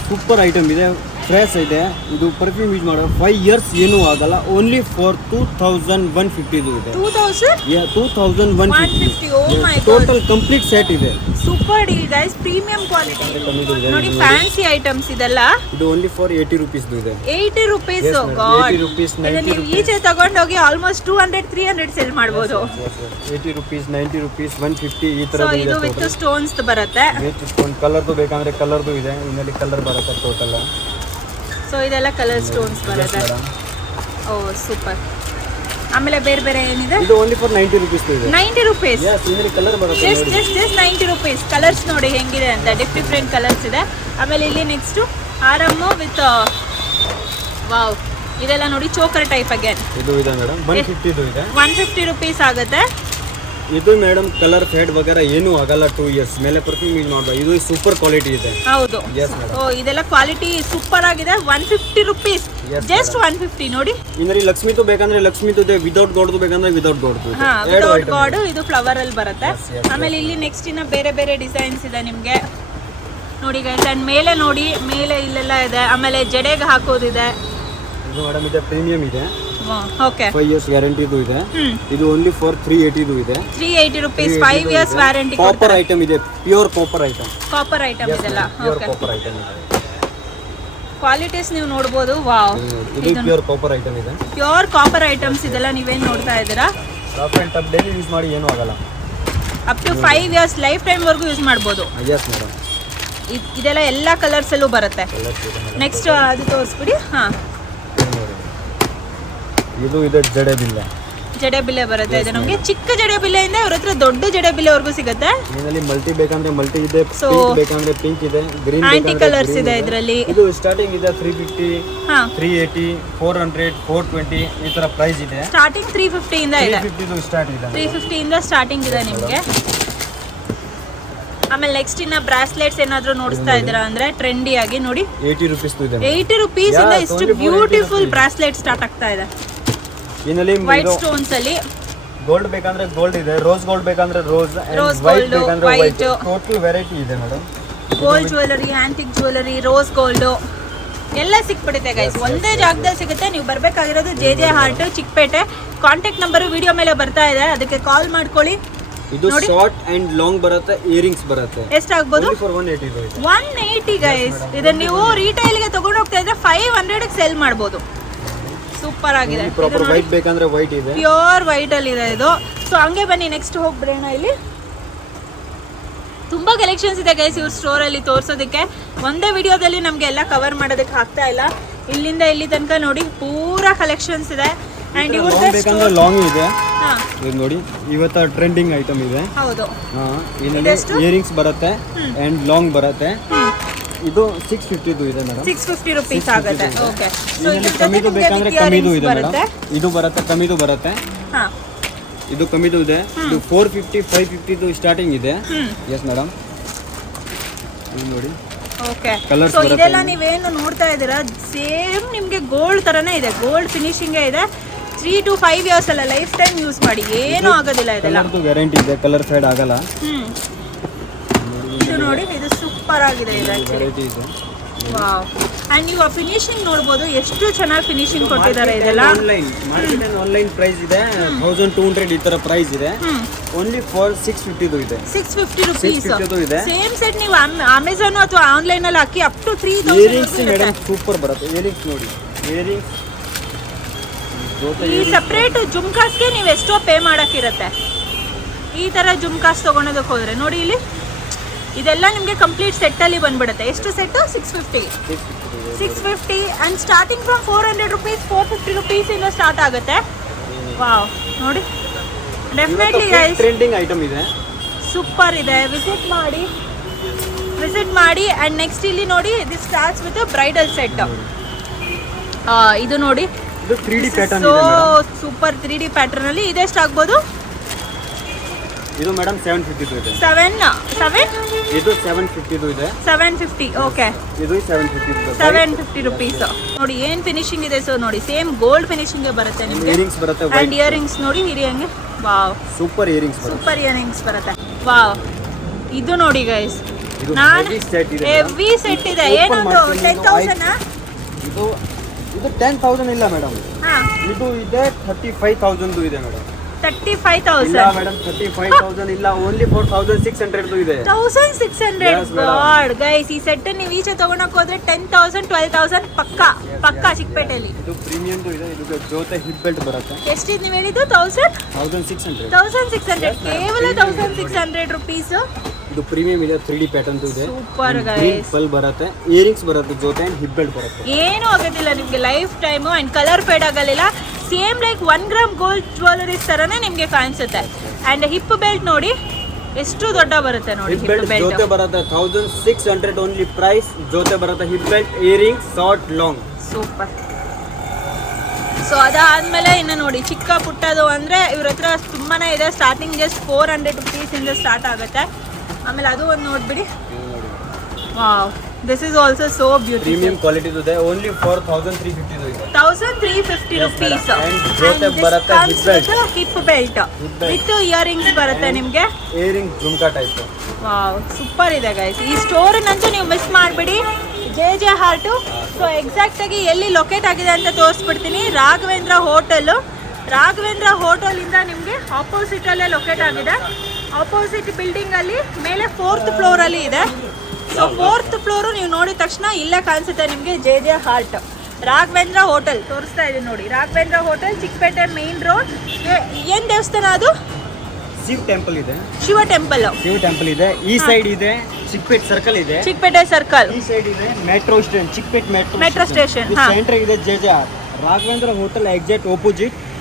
ಸೂಪರ್ ಐಟಮ್ ಇದೆ, ಫ್ರೆಶ್ ಇದೆ. ಇದು ಪರ್ಫ್ಯೂಮ್ ಯೂಸ್ ಮಾಡೋ 5 ಇಯರ್ಸ್ ಏನೂ ಆಗಲ್ಲ. ಓನ್ಲಿ ಫಾರ್ 2150 ಇದೆ. 2150 ಟೋಟಲ್ ಕಂಪ್ಲೀಟ್ ಸೆಟ್ ಇದೆ. Super deal guys, premium quality. ನೋಡಿ, ಫ್ಯಾನ್ಸಿ ಐಟಮ್ಸ್ ಇದೆಲ್ಲ. ಇದು ಓನ್ಲಿ ಫಾರ್ 80 rupees ಇದೆ. 80 rupees. ಗಾಡ್, 80 rupees, 90 ನೀವು ಈಚೆ ತಗೊಂಡೋಗಿ ಆಲ್ಮೋಸ್ಟ್ 200-300 ಸೆಲ್ ಮಾಡ್ಬೋದು. 80 rupees, 90 rupees, 150 ಈ ತರ ಇದು ವಿತ್ ಸ್ಟೋನ್ಸ್ ಬರುತ್ತೆ. ವಿತ್ ಸ್ಟೋನ್ ಕಲರ್ದು ಬೇಕಂದ್ರೆ ಕಲರ್ದು ಇದೆ. ಇದರಲ್ಲಿ ಕಲರ್ ಬರುತ್ತೆ ಟೋಟಲ್. ಸೊ ಇದೆಲ್ಲ ಕಲರ್ ಸ್ಟೋನ್ಸ್ ಬರುತ್ತೆ. ಓ ಸೂಪರ್. ಆಮೇಲೆ ಬೇರೆ ಬೇರೆ ಏನಿದೆ? ಇದು ಓನ್ಲಿ ಫಾರ್ 90 rupees ಇದೆ. 90 rupees. ಯಸ್, ಇದರಲ್ಲಿ ಕಲರ್ ಬರುತ್ತೆ. Just 90 rupees. ಕಲರ್ಸ್ ನೋಡಿ ಹೆಂಗಿದೆ ಅಂತ, ಡಿಫ್ರೆಂಟ್ ಕಲರ್ಸ್ ಇದೆ. ಆಮೇಲೆ ಇಲ್ಲಿ ನೆಕ್ಸ್ಟ್ ಆರಮ್ಮು ವಿತ್ ವಾವ್, ಇದೆಲ್ಲ ನೋಡಿ ಚೋಕರ್ ಟೈಪ್ ಅಗೇನ್. ಇದು ಇದೆ ಮೇಡಮ್, 150 ಇದೆ. 150 rupees ಆಗುತ್ತೆ. ಇದು ಮೇಡಮ್ ಕಲರ್ ಫೇಡ್ ವಗೇರಾ ಏನೂ ಆಗಲ್ಲ. 2 ಇಯರ್ಸ್ ಮೇಲೆ ಪರ್ಫ್ಯೂಮ್ ಯೂಸ್ ಮಾಡಬಹುದು. ಇದು ಸೂಪರ್ ಕ್ವಾಲಿಟಿ ಇದೆ. ಹೌದು. Yes madam. ಓ ಇದೆಲ್ಲ ಕ್ವಾಲಿಟಿ ಸೂಪರ್ ಆಗಿದೆ. 150 rupees. ಜಸ್ಟ್ 150 ನೋಡಿ. ಇದರಲ್ಲಿ ಲಕ್ಷ್ಮಿದು ಬೇಕಂದ್ರೆ ಲಕ್ಷ್ಮಿದು ಇದೆ, ವಿದೌಟ್ ಗಾಡ್ದು ಬೇಕಂದ್ರೆ ವಿದೌಟ್ ಗಾಡ್ದು. ಹಾ, ವಿದೌಟ್ ಗಾಡ್. ಇದು ಫ್ಲವರ್ ಅಲ್ಲಿ ಬರುತ್ತೆ. ಆಮೇಲೆ ಇಲ್ಲಿ ನೆಕ್ಸ್ಟ್ ಇನ್ನ ಬೇರೆ ಬೇರೆ ಡಿಸೈನ್ಸ್ ಇದೆ ನಿಮಗೆ ನೋಡಿ ಗೈಸ್. ಅಂಡ್ ಮೇಲೆ ನೋಡಿ, ಮೇಲೆ ಇಲ್ಲೆಲ್ಲ ಇದೆ. ಆಮೇಲೆ ಜಡೆಗೆ ಹಾಕೋದಿದೆ. ಇದು ಮೇಡಮ್ ಇದೆ, ಪ್ರೀಮಿಯಂ ಇದೆ. ಓಕೆ, 5 years ಗ್ಯಾರಂಟಿ ಇದೆ. ಇದು ಓನ್ಲಿ ಫಾರ್ 380 ಇದೆ. 380 rupees, 5 years warranty. Copper item ಇದೆ, pure copper item. Copper item ಇದೆಲ್ಲ. ಪ್ಯೂರ್ ಕಾಪರ್ ಐಟಮ್ ಇದೆ. ಕ್ವಾಲಿಟೀಸ್ ನೀವು ನೋಡಬಹುದು. ವಾವ್, ಇದು ಪ್ಯೂರ್ ಕಾಪರ್ ಐಟಮ್ ಇದೆ. ಪ್ಯೂರ್ ಕಾಪರ್ ಐಟಮ್ಸ್ ಇದೆಲ್ಲ ನೀವೇನು ನೋಡ್ತಾ ಇದ್ದೀರಾ. Rough and tough daily use ಮಾಡಿ ಏನೂ ಆಗಲ್ಲ. Up to 5 years lifetime ವರೆಗೂ ಯೂಸ್ ಮಾಡ್ಬೋದು. Yes madam. ಇದೆಲ್ಲ ಎಲ್ಲ ಕಲರ್ಸ್ ಅಲ್ಲೂ ಬರುತ್ತೆ. ನೆಕ್ಸ್ಟ್ ಅದು ತೋರಿಸ್ಬಿಡಿ. ಹಾ, ಇದು ಇದೆ ಜಡೆ ಬಿಲ್ಲ. ಜಡೆ ಬಿಲ್ಲೆ ಬರುತ್ತೆ. ಇದು ನಮಗೆ ಚಿಕ್ಕ ಜಡೆ ಬಿಲ್ಲೆಯಿಂದ ಇವ್ರ ಹತ್ರ ದೊಡ್ಡ ಜಡೆ ಬಿಲ್ಲೆವರೆಗೂ ಸಿಗುತ್ತೆ. ಇದರಲ್ಲಿ ಮಲ್ಟಿ ಬೇಕಂದ್ರೆ ಮಲ್ಟಿ ಇದೆ, ಪಿಂಕ್ ಬೇಕಂದ್ರೆ ಪಿಂಕ್ ಇದೆ, ಗ್ರೀನ್ ಆಂಟಿ ಕಲರ್ಸ್ ಇದೆ ಇದರಲ್ಲಿ. ಇದು ಸ್ಟಾರ್ಟಿಂಗ್ ಇದೆ 350, 380, 400, 420 ಈ ತರ ಪ್ರೈಸ್ ಇದೆ. ಸ್ಟಾರ್ಟಿಂಗ್ 350 ಇಂದ ಇದೆ. 350 ಸ್ಟಾರ್ಟ್ ಇದೆ. 350 ಇಂದ ಸ್ಟಾರ್ಟಿಂಗ್ ಇದೆ ನಿಮಗೆ. ಆಮೇಲೆ ನೆಕ್ಸ್ಟ್ ಇನ್ನ ಬ್ರಾಸ್ಲೆಟ್ಸ್ ಏನಾದರೂ ನೋಡ್ತಾ ಇದ್ದೀರಾ ಅಂದ್ರೆ ಟ್ರೆಂಡಿ ಆಗಿ ನೋಡಿ, 80 rupees ಇದೆ. 80 rupees ಇಂದ ಇಷ್ಟು ಬ್ಯೂಟಿಫುಲ್ ಬ್ರಾಸ್ಲೆಟ್ ಸ್ಟಾರ್ಟ್ ಆಗ್ತಾ ಇದೆ. ಇದರಲ್ಲಿ ವೈಟ್ ಸ್ಟೋನ್ಸ್ ಅಲ್ಲಿ ಗೋಲ್ಡ್ ಬೇಕಂದ್ರೆ ಗೋಲ್ಡ್ ಇದೆ, ರೋಸ್ ಗೋಲ್ಡ್ ಬೇಕಂದ್ರೆ ರೋಸ್, ವೈಟ್ ಬೇಕಂದ್ರೆ ವೈಟ್. ವೈಟ್. ಟೋಟಲ್ ವೆರೈಟಿ ಇದೆ madam. Gold jewellery, antique jewellery, rose gold ಎಲ್ಲ ಸಿಕ್ಬಿಡುತ್ತೆ ಗೈಸ್. ಒಂದೇ ಜಾಗದಲ್ಲಿ ಸಿಗುತ್ತೆ. ನೀವು ಬರಬೇಕಾಗಿರೋದು JJ heart, Chickpet. Contact number video ಮೇಲೆ ಬರ್ತಾ ಇದೆ, ಅದಕ್ಕೆ ಕಾಲ್ ಮಾಡ್ಕೊಳ್ಳಿ. ಇದು ಶಾರ್ಟ್ ಅಂಡ್ ಲಾಂಗ್ ಬರುತ್ತೆ, ಇಯರಿಂಗ್ಸ್ ಬರುತ್ತೆ. ಎಷ್ಟಾಗ್ಬೋದು? ಫಾರ್ 180 ಇದೆ. 180 ಗೈಸ್. ಇದನ್ನ ನೀವು ರಿಟೇಲ್ಗೆ ತಗೊಂಡು ಹೋಗ್ತಾ ಇದ್ರೆ 500 ಗೆ ಸೇಲ್ ಮಾಡ್ಬೋದು. ಸೂಪರ್ ಆಗಿದೆ. ಪ್ರಾಪರ್ ವೈಟ್ ಬೇಕಂದ್ರೆ ವೈಟ್ ಇದೆ, ಪ್ಯೂರ್ ವೈಟ್ ಅಲ್ಲಿ ಇದೆ ಇದು. ಸೊ ಹಂಗೆ ಬನ್ನಿ ನೆಕ್ಸ್ಟ್ ಹೋಗ್ಬಿಡೋಣ. ಇಲ್ಲಿ ತುಂಬಾ ಕಲೆಕ್ಷನ್ಸ್ ಇದೆ ಗೈಸ್ ಇವ್ರ ಸ್ಟೋರ್ ಅಲ್ಲಿ ತೋರ್ಸೋದಕ್ಕೆ. ಒಂದೇ ವಿಡಿಯೋದಲ್ಲಿ ನಮ್ಗೆ ಎಲ್ಲ ಕವರ್ ಮಾಡೋದಕ್ಕೆ ಆಗ್ತಾ ಇಲ್ಲ. ಇಲ್ಲಿಂದ ಇಲ್ಲಿ ತನಕ ನೋಡಿ ಪೂರಾ ಕಲೆಕ್ಷನ್ಸ್ ಇದೆ. ಅಂಡ್ ಇವ್ರದ್ದು ಬೇಕಂದ್ರೆ ಲಾಂಗ್ ಇದೆ. ಹಾ ಇದು ನೋಡಿ ಇವತ್ತ ಟ್ರೆಂಡಿಂಗ್ ಐಟಮ್ ಇದೆ. ಹೌದು. ಇಲ್ಲಿ ಇಯರಿಂಗ್ಸ್ ಬರುತ್ತೆ ಅಂಡ್ ಲಾಂಗ್ ಬರುತ್ತೆ. ಇದು 650 ಇದೆ ಮೇಡಮ್. 650 rupees ಆಗುತ್ತೆ. ಓಕೆ. ಸೊ ಇದರಲ್ಲಿ ಕಮ್ಮಿದು ಬೇಕಂದ್ರೆ ಕಮ್ಮಿದು ಇದೆ ಮೇಡಮ್. ಇದು ಬರುತ್ತೆ, ಕಮ್ಮಿದು ಬರುತ್ತೆ. ಹಾ ಇದು ಕಮ್ಮಿದು ಇದೆ. ಇದು 450 550 ಸ್ಟಾರ್ಟಿಂಗ್ ಇದೆ. Yes madam. ಇದು ನೋಡಿ. ಓಕೆ. Colours ಸೊ ಬರುತ್ತೆ. ಇದೆಲ್ಲ ನೀವೇನು ನೋಡ್ತಾ ಇದ್ದೀರಾ ಸೇಮ್ ನಿಮಗೆ ಗೋಲ್ಡ್ ತರನೇ ಇದೆ. ಗೋಲ್ಡ್ ಫಿನಿಶಿಂಗ್ ಇದೆ. 3 to 5 years ಅಲ್ಲ, ಲೈಫ್ ಟೈಮ್ ಯೂಸ್ ಮಾಡಿ, ಏನೂ ಆಗೋದಿಲ್ಲ ಇದೆಲ್ಲ. ಕಲರ್ದು ಗ್ಯಾರಂಟಿ ಇದೆ, ಕಲರ್ ಫೇಡ್ ಆಗಲ್ಲ. ಇದು ನೋಡಿ, ಇದು ಸೂಪರ್ ಆಗಿದೆ ಇದು ಆಕ್ಚುಲಿ. ವೆರೈಟಿ ಇದೆ. ವಾವ್. ಅಂಡ್ ನೀವು ಫಿನಿಶಿಂಗ್ ನೋಡ್ಬೋದು ಎಷ್ಟು ಚೆನ್ನಾಗಿ ಫಿನಿಶಿಂಗ್ ಕೊಟ್ಟಿದ್ದಾರೆ ಇದೆಲ್ಲ. ಮಾರ್ಕೆಟ್ ಆನ್ಲೈನ್ ಪ್ರೈಸ್ ಇದೆ 1200 ಈ ತರ ಪ್ರೈಸ್ ಇದೆ. ಓನ್ಲಿ ಫಾರ್ 650 ಇದೆ. 650 rupees. 650 ಇದೆ. ಸೇಮ್ ಸೆಟ್ ನೀವು ಅಮೆಝಾನ್ ಅಥವಾ ಆನ್ಲೈನ್ ಅಲ್ಲಿ ಹಾಕಿ up to 3000 earrings madam super ಬರುತ್ತೆ. ಇಯರಿಂಗ್ಸ್ ನೋಡಿ, ಇಯರಿಂಗ್ಸ್ ಈ ಸಪ್ರೇಟ್ ಜುಮ್ಕಾಸ್ಗೆ ನೀವು ಎಷ್ಟೋ ಪೇ ಮಾಡೋಕ್ಕಿರುತ್ತೆ. ಈ ಥರ ಜುಮ್ಕಾಸ್ ತೊಗೊಳೋದಕ್ಕೆ ಹೋದರೆ ನೋಡಿ ಇಲ್ಲಿ ಇದೆಲ್ಲ ನಿಮಗೆ ಕಂಪ್ಲೀಟ್ ಸೆಟ್ಟಲ್ಲಿ ಬಂದ್ಬಿಡುತ್ತೆ. ಎಷ್ಟು set? 650. 650 and starting from 400 rupees 450 rupees ಇಂದ ಸ್ಟಾರ್ಟ್ ಆಗುತ್ತೆ. ವಾವ್ ನೋಡಿ, ಡೆಫಿನೆಟ್ಲಿ ಗೈಸ್ ಟ್ರೆಂಡಿಂಗ್ ಐಟಮ್ ಇದೆ, ಸೂಪರ್ ಇದೆ. ವಿಸಿಟ್ ಮಾಡಿ ಆ್ಯಂಡ್ ನೆಕ್ಸ್ಟ್ ಇಲ್ಲಿ ನೋಡಿ this starts with bridal set. ಇದು ನೋಡಿ, ಇದು 3D ಪ್ಯಾಟರ್ನ್ ಸೊ ಇದೆ ಮೇಡಮ್. ಸೂಪರ್ 3D ಪ್ಯಾಟರ್ನ್ ಅಲ್ಲಿ ಇದೆಷ್ಟಾಗ್ಬೋದು? ಇದು ಮೇಡಮ್ 750 ಇದೆ. 7 ಇದು 750 ಇದೆ. 750. ಓಕೆ. ಇದು 750 ಇದೆ. 750 rupees. ನೋಡಿ ಏನ್ ಫಿನಿಶಿಂಗ್ ಇದೆ. ಸೊ ನೋಡಿ ಸೇಮ್ ಗೋಲ್ಡ್ ಫಿನಿಶಿಂಗ್ ಬರುತ್ತೆ ನಿಮಗೆ. ಇಯರಿಂಗ್ಸ್ ಬರುತ್ತೆ ಅಂಡ್ ಇಯರಿಂಗ್ಸ್ ನೋಡಿ ಹಿರಿಯಂಗೆ. ವಾವ್, ಸೂಪರ್ ಇಯರಿಂಗ್ಸ್ ಬರುತ್ತೆ. ಸೂಪರ್ ಇಯರಿಂಗ್ಸ್ ಬರುತ್ತೆ. ವಾವ್. ಇದು ನೋಡಿ ಗೈಸ್, ಇದು ನಾನು ಹೆವಿ ಸೆಟ್ ಇದೆ. ಹೆವಿ ಸೆಟ್ ಇದೆ. ಏನೊಂದು 10,000 ಇದು 10,000 ಇಲ್ಲ ಮೇಡಮ್. ಹಾ, ಇದು ಇದೆ 35,000 ಇದೆ ಮೇಡಮ್. 35,000 ಇಲ್ಲ ಮೇಡಮ್, 35,000 ಇಲ್ಲ, ಓನ್ಲಿ 4,600 ಇದೆ. 1,600. Yes, madam. ಗಾಡ್ ಗೈಸ್, ಈ ಸೆಟ್ ನೀವು ಈಚೆ ತಗೊಳಕ್ ಹೋದ್ರೆ 10,000 12,000 ಪಕ್ಕಾ ಚಿಕ್ಕಪೇಟೆಯಲ್ಲಿ. ಇದು ಪ್ರೀಮಿಯಂ ಇದೆ. ಇದು ಜೊತೆ ಹಿಪ್ ಬೆಲ್ಟ್ ಬರುತ್ತೆ. ಎಷ್ಟಿದ್ ನೀವು ಹೇಳಿದ್ದು? 1,600. 1,600. ಕೇವಲ 1,600 rupees. ಇದು ಪ್ರೀಮಿಯಂ ಇದೆ, 3D ಪ್ಯಾಟರ್ನ್ ಇದೆ. Super guys. ಪಲ್ ಬರುತ್ತೆ, ಇಯರಿಂಗ್ಸ್ ಬರುತ್ತೆ, ಜೊತೆ ಹಿಪ್ ಬೆಲ್ಟ್ ಬರುತ್ತೆ. ಏನು ಆಗೋದಿಲ್ಲ ನಿಮಗೆ lifetime. And colour fade ಆಗಲಿಲ್ಲ. Same like 1 gram gold jewelleries ತರನೇ ನಿಮಗೆ ಕಾಣಿಸುತ್ತೆ. ಅಂಡ್ ಹಿಪ್ ಬೆಲ್ಟ್ ನೋಡಿ ಎಷ್ಟು ದೊಡ್ಡ ಬರುತ್ತೆ ನೋಡಿ. ಹಿಪ್ ಬೆಲ್ಟ್ ಜೊತೆ ಬರುತ್ತೆ 1,600 ಓನ್ಲಿ ಪ್ರೈಸ್. ಜೊತೆ ಬರುತ್ತೆ hip belt, earrings, short, long. Super. So ಅದಾದ್ಮೇಲೆ ಇನ್ನು ನೋಡಿ ಚಿಕ್ಕ ಪುಟ್ಟದು ಅಂದರೆ ಇವ್ರ ಹತ್ರ ತುಂಬಾನೇ ಇದೆ. ಸ್ಟಾರ್ಟಿಂಗ್ ಜಸ್ಟ್ 400 rupees ಇಂದ ಸ್ಟಾರ್ಟ್ ಆಗುತ್ತೆ. ಆಮೇಲೆ ಅದು ಒಂದು ನೋಡ್ಬಿಡಿ. Wow, this is also so beautiful. Premium quality ಇದೆ. ಓನ್ಲಿ 4,350 ಇದೆ. 1,350 rupees. ಜೊತೆ ಬರುತ್ತೆ ಹಿಪ್ ಬೆಲ್ಟ್ ವಿತ್ ಇಯರಿಂಗ್ಸ್ ಬರುತ್ತೆ ನಿಮಗೆ. Earring jhumka type. Wow, super ಇದೆ ಗೈಸ್. ಈ ಸ್ಟೋರ್ನಂತೂ ನೀವು ಮಿಸ್ ಮಾಡಬೇಡಿ. JJ heart. ಸೊ ಎಕ್ಸಾಕ್ಟ್ ಆಗಿ ಎಲ್ಲಿ ಲೊಕೇಟ್ ಆಗಿದೆ ಅಂತ ತೋರಿಸ್ಬಿಡ್ತೀನಿ. ರಾಘವೇಂದ್ರ ಹೋಟೆಲ್ ಇಂದ ನಿಮಗೆ ಆಪೋಸಿಟ್ ಅಲ್ಲೇ ಲೊಕೇಟ್ ಆಗಿದೆ. ಆಪೋಸಿಟ್ ಬಿಲ್ಡಿಂಗ್ ಅಲ್ಲಿ ಮೇಲೆ 4th ಫ್ಲೋರ್ ಅಲ್ಲಿ ಇದೆ. ಸೊ 4th ಫ್ಲೋರ್ ನೀವು ನೋಡಿದ ತಕ್ಷಣ ಇಲ್ಲೇ ಕಾಣಿಸುತ್ತೆ ನಿಮಗೆ JJ ಹಾರ್ಟ್. ರಾಘವೇಂದ್ರ ಹೋಟೆಲ್ ತೋರಿಸ್ತಾ ಇದೆ ನೋಡಿ. Raghavendra hotel, Chickpet main road. ಏನ್ ದೇವಸ್ಥಾನ ಅದು? ಶಿವ್ ಟೆಂಪಲ್ ಇದೆ. ಶಿವ ಟೆಂಪಲ್ ಇದೆ. ಈ ಸೈಡ್ ಇದೆ ಚಿಕ್ಕಪೇಟೆ ಸರ್ಕಲ್ ಇದೆ. ಚಿಕ್ಕಪೇಟೆ ಸರ್ಕಲ್. ಈ ಸೈಡ್ ಇದೆ metro station, Chickpet metro station. Centre ಇದೆ JJR. Raghavendra hotel exact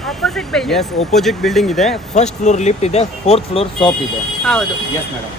opposite building. Yes, opposite building ಇದೆ. ಫಸ್ಟ್ ಫ್ಲೋರ್ ಲಿಫ್ಟ್ ಇದೆ, 4th ಫ್ಲೋರ್ ಶಾಪ್ ಇದೆ. ಹೌದು. Yes madam.